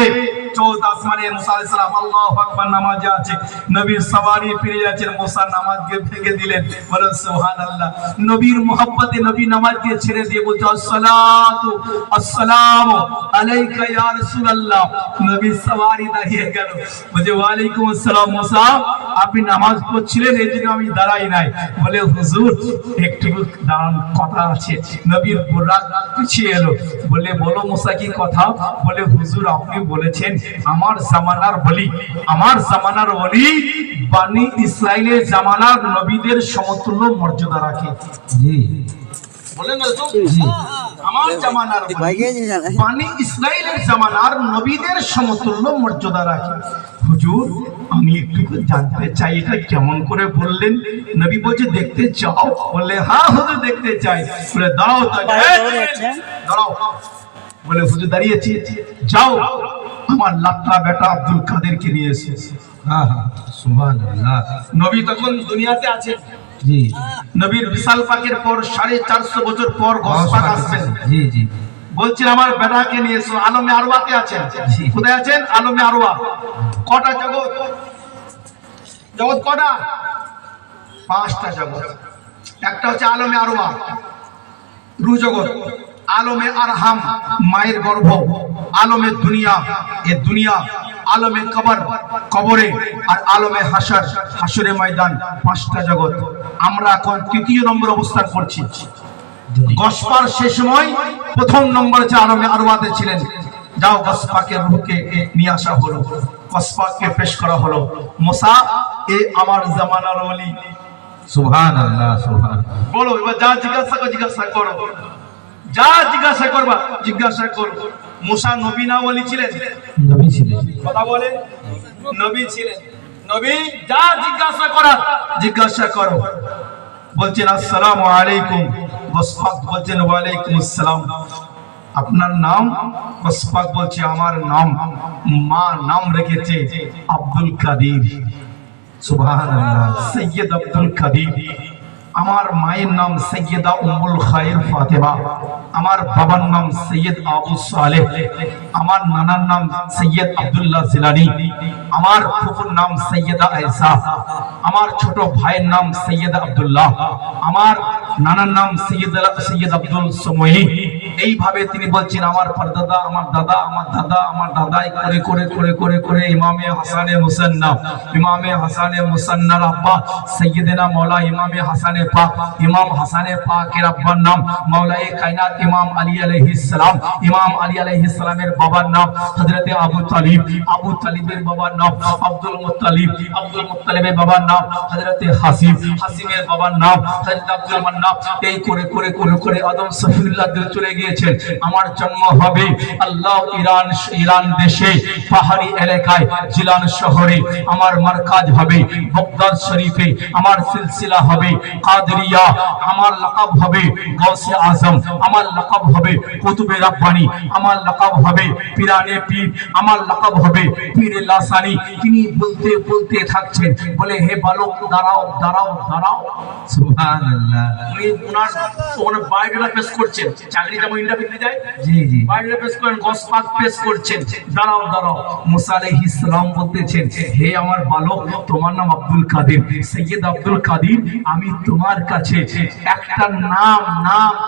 14 আসমানে মুসা আলাইহিস সালাম আল্লাহু আকবার নামাজে আছে, নবীর সওয়ারি ফিরে যাচ্ছেন, মুসা নামাজকে ভেঙে দিলেন। বলেন সুবহানাল্লাহ। নবীর মোহাব্বতে নবী নামাজকে ছেড়ে দিয়ে বলছে আসসালাতু আসসালামু আলাইকা ইয়া রাসূলুল্লাহ। নবী সওয়ারি দাঁড়িয়ে গেল, বলে ওয়া আলাইকুম আসসালাম মুসা, আপনি নামাজ পড়ছিলেন এই জন্য আমি দাঁড়াই নাই। বলে হুজুর একটু দাঁড়ান, কথা আছে। নবীর বুরাক পিছিয়ে এলো, বলে বলো মুসা কি কথা? বলে হুজুর আপনি বলেছেন আমার জামানার বলি, আমার জামানার ওলি বানি ইসরাইলের জামানার নবীদের সমতুল্য মর্যাদা রাখে। জি বলেন না তো, আমার জামানার বানি ইসরাইলের জামানার নবীদের সমতুল্য মর্যাদা রাখে। হুজুর আমি একটু জানতে চাই এটা কেমন করে বললেন? নবী বলছে দেখতে চাও? বললে হ্যাঁ হুজুর দেখতে চাই। বলে দাঁড়াও দাঁড়াও। বলে হুজুর দাঁড়িয়েছি, যাও আমার লাট্টা বেটা আব্দুল কাদেরকে নিয়ে এসে। হ্যাঁ হ্যাঁ সুবহানাল্লাহ। নবী তখন দুনিয়াতে আছেন। জি নবীর বিশাল পাকের পর 450 বছর পর গস পাক আসবেন। জি জি বলছেন আমার বেটাকে নিয়ে এসো। আলমে আরওয়াতে আছেন। কোথায় আছেন? আলমে আরওয়া। কটা জগৎ? জগৎ কটা? 5টা জগৎ। একটা হচ্ছে আলমে আরওয়া, রূহ জগৎ। আলমে আরহাম, মায়ের গর্ভ। আলমে দুনিয়া, এ দুনিয়া। আলমে কবর, কবরে। আর আলমে হাসর, হাসরে ময়দান। 5টা জগৎ। আমরা এখন 3য় নম্বর অবস্থান করছি। গসপার শেষ সময় 1ম নম্বর হচ্ছে আলমে আরওয়াতে ছিলেন। যাও গসপাকের রূহকে নিয়ে আসা হলো, গসপাককে পেশ করা হলো। মুসা এ আমার জামানার ওলি। সুবহানাল্লাহ সুবহানাল্লাহ। বলো এবার যা জিজ্ঞাসা করো, যা জিজ্ঞাসা করবা জিজ্ঞাসা করো। মুসা নবী না ওলি ছিলেন? নবী ছিলেন। কথা বলে নবী ছিলেন। নবী যা জিজ্ঞাসা করার জিজ্ঞাসা করো। বলছেন আসসালামু আলাইকুম। গসপাক বলছেন ওয়ালাইকুম আসসালাম। আপনার নাম? গসপাক বলছে আমার নাম, মা নাম রেখেছে আব্দুল কাদির। সুবহানাল্লাহ। সৈয়দ আব্দুল কাদির। আমার মায়ের নাম সৈয়দা উম্মুল খায়র ফাতেমা। আমার বাবার নাম সৈয়দ আবু সালেহ। আমার নানার নাম সৈয়দ আব্দুল্লাহ জিলানী। আমার ফুফুর নাম সৈয়দা আয়েশা। আমার ছোট ভাইয়ের নাম সৈয়দ আব্দুল্লাহ। আমার নানার নাম সৈয়দ আব্দুল সমহি। এইভাবে তিনি বলছেন আমার পরদাদা, আমার দাদা, আমার দাদা, আমার দাদাই করে করে করে করে করে ইমামে হাসানে মুসান্না, ইমামে হাসানে মুসান্নার আব্বা সৈয়দনা মওলা ইমামে হাসানে পাক। ইমাম হাসানে পাকের আব্বার নাম মাওলায়ে কায়নাত ইমাম আলী আলাইহিস সালাম। ইমাম আলী আলাইহিস সালামের বাবার নাম হযরতে আবু তালিব। আবু তালিবের বাবার নাম আব্দুল মুত্তালিব। আব্দুল মুত্তালিবের বাবার নাম হযরতে হাসিম। হাসিমের বাবার নাম হযরত আব্দুল মান্নান। এই করে করে করে করে আদম সফিউল্লাহ দিল চলে গিয়েছেন। আমার জন্ম হবে আল্লাহ ইরান দেশে পাহাড়ি এলাকায় জিলান শহরে। আমার মারকাজ হবে বগদাদ শরীফে। আমার সিলসিলা হবে কাদরিয়া। আমার লাকাব হবে গৌসে আজম। আমার লাকাব হবে কুতুবে রাব্বানি। আমার লাকাব হবে পিরানে পীর। আমার লাকাব হবে পীরে লাসানি। তিনি বলতে বলতে থাকছেন, বলে হে বালক দাঁড়াও দাঁড়াও দাঁড়াও। সুবহানাল্লাহ। উনি ওনার বায়োডাটা পেশ করছেন। চাকরি যেমন ইন্টারভিউ যায়, জি জি বায়োডাটা পেশ করেন, গসপাক পেশ করছেন। দাঁড়াও দাঁড়াও। মুসা আলাইহিস সালাম বলতেছেন, হে আমার বালক তোমার নাম আব্দুল কাদের, সৈয়দ আব্দুল কাদের। আমি তোমার কাছে একটা নাম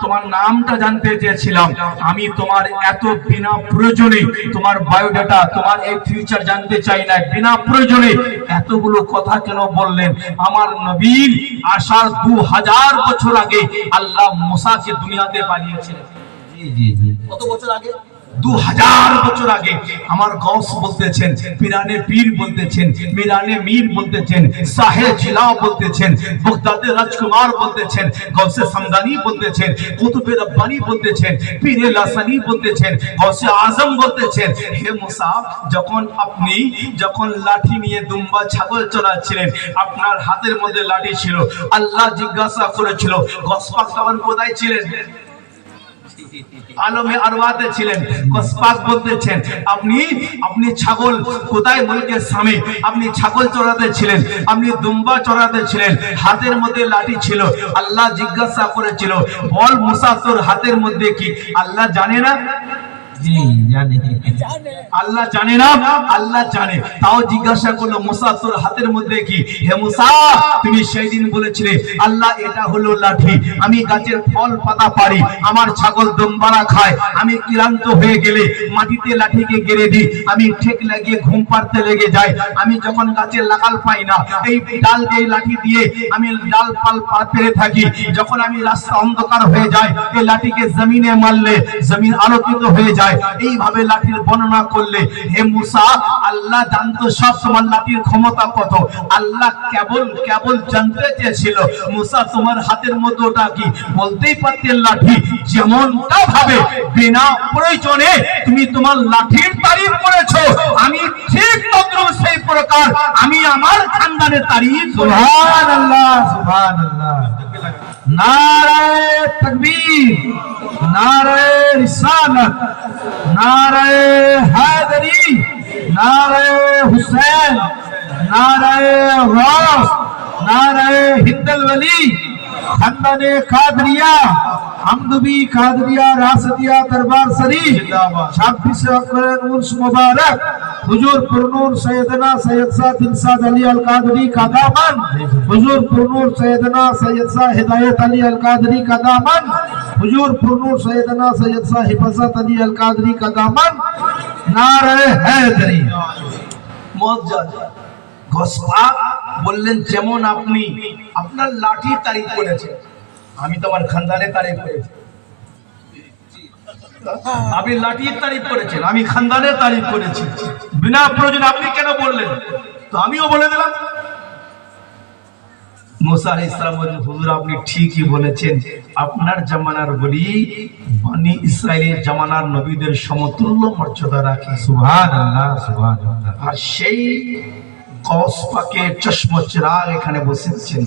তোমার নামটা জানতে চেয়েছিলাম। আমি তোমার এত বিনা প্রয়োজনে তোমার বায়োডাটা, তোমার এই ফিউচার জানতে চাই না। বিনা প্রয়োজনে এতগুলো কথা কেন বললেন? আমার নবীর আসার 2000 বছর আগে আল্লাহ মুসাকে দুনিয়াতে পাঠিয়েছিলেন। জি জি জি কত বছর আগে? 2000 বছর আগে। আমার গৌস বলতেছেন, পিরানে পীর বলতেছেন, মিরানে মীর বলতেছেন, সাহে জিলা বলতেছেন, বগদাদের রাজকুমার বলতেছেন, গৌসে সমদানি বলতেছেন, কুতুবে রব্বানি বলতেছেন, পীরে লাসানি বলতেছেন, গৌসে আজম বলতেছেন। হে মুসা, যখন লাঠি নিয়ে দুম্বা ছাগল চড়াচ্ছিলেন, আপনার হাতের মধ্যে লাঠি ছিল। আল্লাহ জিজ্ঞাসা করেছিল গসপাক তখন কোথায় ছিলেন? আলমে আরওয়াতে ছিলেন। গসপাক বলতেছেন আপনি ছাগল কোথায়? মুলকে সামে আপনি ছাগল চড়াতে ছিলেন, আপনি দুম্বা চড়াতে ছিলেন, হাতের মধ্যে লাঠি ছিল। আল্লাহ জিজ্ঞাসা করেছিল, বল মুসা তোর হাতের মধ্যে কি? আল্লাহ জানে না? জি জানি। জানে আল্লাহ জানে না? আল্লাহ জানে। তাও জিজ্ঞাসা করলো, মুসা তোর হাতের মধ্যে কি? হে মুসা, তুমি সেই দিন বলেছিলে আল্লাহ এটা হলো লাঠি, আমি গাছের ফল পাতা পারি, আমার ছাগল দমবাড়া খায়, আমি ক্লান্ত হয়ে গেলে মাটিতে লাঠিকে গেড়ে দিই, আমি ঠেক লাগিয়ে ঘুম পাড়তে লেগে যাই, আমি যখন গাছের লাগাল পাই না এই ডাল দিয়ে লাঠি দিয়ে আমি ডাল পাল পেরে থাকি, যখন আমি রাস্তা অন্ধকার হয়ে যায় এই লাঠিকে জমিনে মারলে জমিন আলোকিত হয়ে যায়। এইভাবে লাঠির বর্ণনা করলে হে মুসা আল্লাহ জানতো সব, তোমার লাঠির ক্ষমতা কত। আল্লাহ কেবল জানতে চেয়েছিল মুসা তোমার হাতের মধ্যে ওটা কি? বলতেই পারতেন লাঠি। যেমনটা ভাবে বিনা প্রয়োজনে তুমি তোমার লাঠির তারিফ করেছো, আমি ঠিক তদ্রুপ সেই প্রকার আমি আমার খানদানের তারিফ করেছি। সুবহানাল্লাহ সুবহানাল্লাহ। নারায়ে তাকবীর, নারায়ে রিসালাত, নারায়ে হায়দারি, নারায়ে হুসैन, নারায়ে গাউস, নারায়ে হিন্দল ওলি, খানদানে কাদরিয়া, আমদুবি কাদরিয়া রাসদিয়া দরবার শরীফ 26 अक्टूबर उर्स मुबारक हुजूर पुरनूर सैयदना सैयद शाह दिलशाद अली अल कादरी का दामन, हुजूर पुरनूर सैयदना सैयद शाह हिदायत अली अल कादरी का दामन, हुजूर पुरनूर सैयदना सैयद शाह हिफाजत अली अल कादरी का दामन। नारे हैदरी। মুআজ্জাজ গসপা বললেন যেমন আপনি আপনার লাঠির তারিফ করেছেন, আমি তোমার খানদানের তারিফ করেছি। আপনি লাঠির তারিফ করেছেন, আমি খানদানের তারিফ করেছি। বিনা প্রয়োজনে আপনি কেন বললেন? তো আমিও বলে দিলাম। মুসা আলাইহিস সালাম বলেন, হুজুর আপনি ঠিকই বলেছেন, আপনার জামানার বলি বনি ইসরাইলের জামানার নবীদের সমতুল্য মর্যাদা রাখে। সুবহানাল্লাহ সুবহানাল্লাহ। আর সেই গৌস পাকের চশমা চিরাগ এখানে বসেছেন।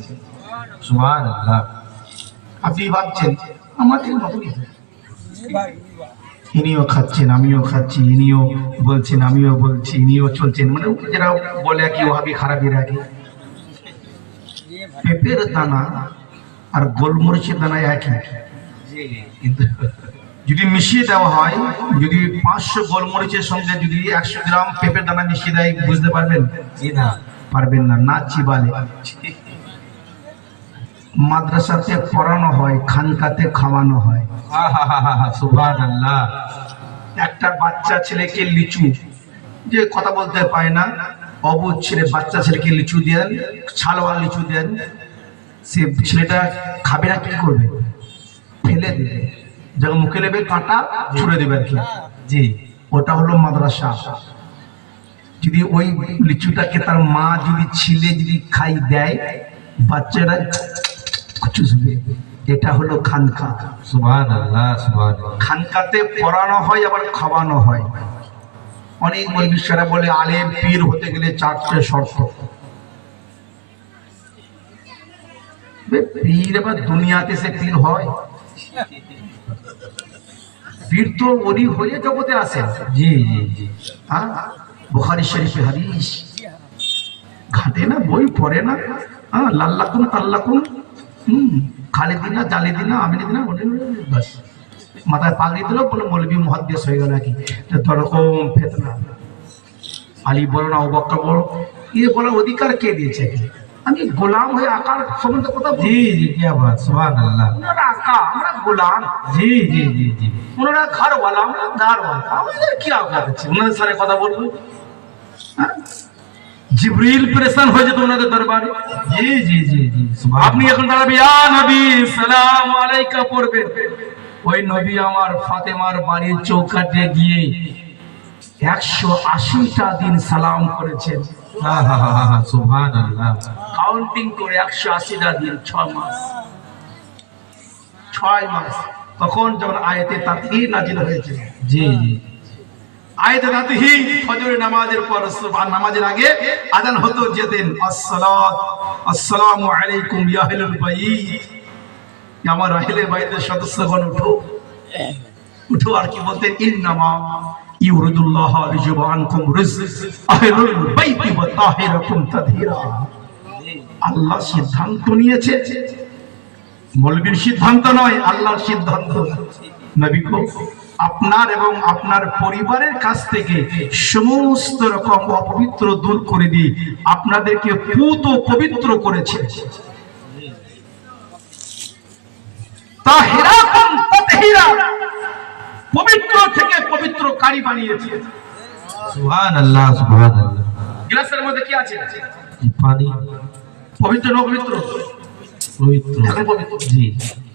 সুবহানাল্লাহ। আপনি ভাবছেন আমাদের মতই, ভাই ইনিও খাচ্ছেন আমিও খাচ্ছি, ইনিও বলছেন আমিও বলছি, ইনিও চলছেন, মানে যারা বলে কি ওহাবি খারাপই রাখে। পেঁপের দানা আর গোলমরিচের দানা একই, কিন্তু যদি মিশিয়ে দেওয়া হয়, যদি 500 গোলমরিচের সঙ্গে যদি 100 গ্রাম পেঁপের দানা মিশিয়ে দেয়, বুঝতে পারবেন? জি না পারবেন না। না চিবালে মাদ্রাসাতে পড়ানো হয়, খানকাতে খাওয়ানো হয়। সুবহানাল্লাহ। একটা বাচ্চা ছেলেকে লিচু, যে কথা বলতে পারে না, অবুঝ ছেলে বাচ্চা ছেলেকে লিচু দেন, ছালওয়ালা লিচু দেন, সে ছেলেটা খাবে না, কি করবে? ফেলে দেবে, যখন মুখে নেবে কাঁটা ছুড়ে দেবে আর কি। জি, ওটা হলো মাদ্রাসা। যদি ওই লিচুটাকে তার মা যদি ছিলে যদি খাই দেয়, বাচ্চারা চুষবে, এটা হলো খানকা। সুবহানাল্লাহ সুবহানাল্লাহ। খানকাতে পড়ানো হয় আবার খাওয়ানো হয়। অনেক মৌলবীরা বলে আলেম পীর হতে গেলে 4টে শর্ত। পীর আবার দুনিয়াতে সে পীর হয়? পীর তো ওরি হয়ে জগতে আসে। জি জি জি। হ্যাঁ, বুখারী শরীফে হাদিস ঘাটে না, বই পড়ে না, হ্যাঁ, লাল্লাকুন তাল্লাকুন, খালিদিনা জালিদিনা আমিনিদিনা, বাস মাথায় পাগড়ি দিল, বলে মৌলবী মুহাদ্দিস হয়ে গেল নাকি। তরকম ফিতনা। আলী বলো না, আবু বকর বলো, ये বলার অধিকার কে দিয়েছে? আমি গোলাম হয়ে আকার সম্বন্ধে কথা বলি। জি জি কি বাত। সুবহানাল্লাহ। ওনারা আকা, আমরা গোলাম। জি জি জি জি। ওনারা ঘরওয়ালা, আমরা দারওয়ালা, আমাদের কি আকার আছে? ওনাদের সাথে কথা বলবো? হ্যাঁ? জিবরিল প্রেসান হয়ে যেত ওনাদের দরবারে। জি জি জি জি। আপনি এখন দাঁড়াবে, ইয়া নবী সালাম আলাইকা পড়বেন। ওই নবী আমার ফাতেমার বাড়ির চৌকাঠে গিয়ে 180টা দিন সালাম করেছেন। সুবহানাল্লাহ। কাউন্টিং করে 180টা দিন, 6 মাস। 6 মাস তখন যখন আয়াতে তাতহি নাজিল হয়েছে। জি জি। আয়াতে তাতহি ফজরের নামাজের পর সুবহ নামাজের আগে আযান হতো, যেতেন আসসালামু আলাইকুম ইয়া আহলুল বাইত, আমার আহলে বাইতের সদস্যগণ উঠো উঠো। আর কি বলতেন? ইন্নামা ইউরিদুল্লাহ লিযুযহিবা আনকুম রিজস আহলুল বাইতি ওয়া তাহিরাকুম তাদহীরা। আল্লাহ সিদ্ধান্ত নিয়েছে, মৌলবীর সিদ্ধান্ত নয়, আল্লাহর সিদ্ধান্ত। নবী কো আপনার এবং আপনার পরিবারের কাছ থেকে সমস্ত রকম অপবিত্র দূর করে দিয়ে আপনাদেরকে পুত ও পবিত্র করেছে। তাহিরাকুম তাতহিরা, পবিত্র থেকে পবিত্রকারী বানিয়েছে। সুবহান আল্লাহ, সুবহান আল্লাহ। গ্লাসের মধ্যে কি আছে? পানি। পবিত্র না পবিত্র? পবিত্র। এখন পবিত্র। জি।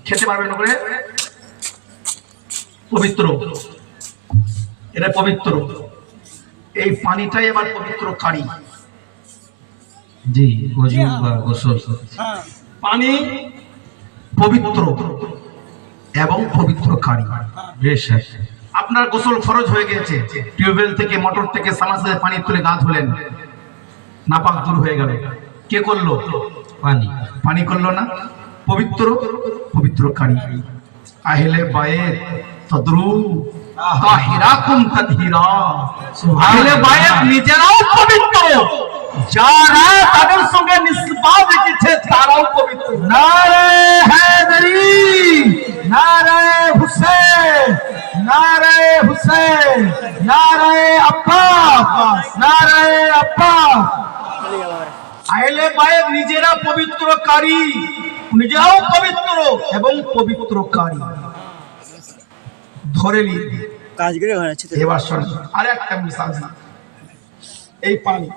খেতে পারবেন না করে? পবিত্র, এটা পবিত্র। এই পানিটাই আবার পবিত্রকারী। জি, ওযু বা গোসল। হ্যাঁ পানি পবিত্র এবং পবিত্রকারী। বেশ। আপনার গোসল ফরজ হয়ে গেছে, টিউবওয়েল থেকে মোটর থেকে সামাসে পানি তুলে গা ধুলেন, নাপাক দূর হয়ে গেল। কে করলো? পানি। পানি করলো না? পবিত্র, পবিত্রকারী। আহলে বায়েত তদরু তাহিরাকুম তাতহিরা, আহলে বায়েত নিজেরাও পবিত্র, যারা তাদের সঙ্গে নিসবত রেখেছে তারাও পবিত্র। নারে হায়দারি, নারে হুসেন, নারে হুসেন, নারে আব্বাস, নারে আব্বাস। আহলে বায়েত নিজেরা পবিত্রকারী, নিজেরাও পবিত্র এবং পবিত্রকারী। ধরে নিন। কাজ করে ঘরে আছে তো। এবার শোন, আরেকটা মিসাল। এই পানি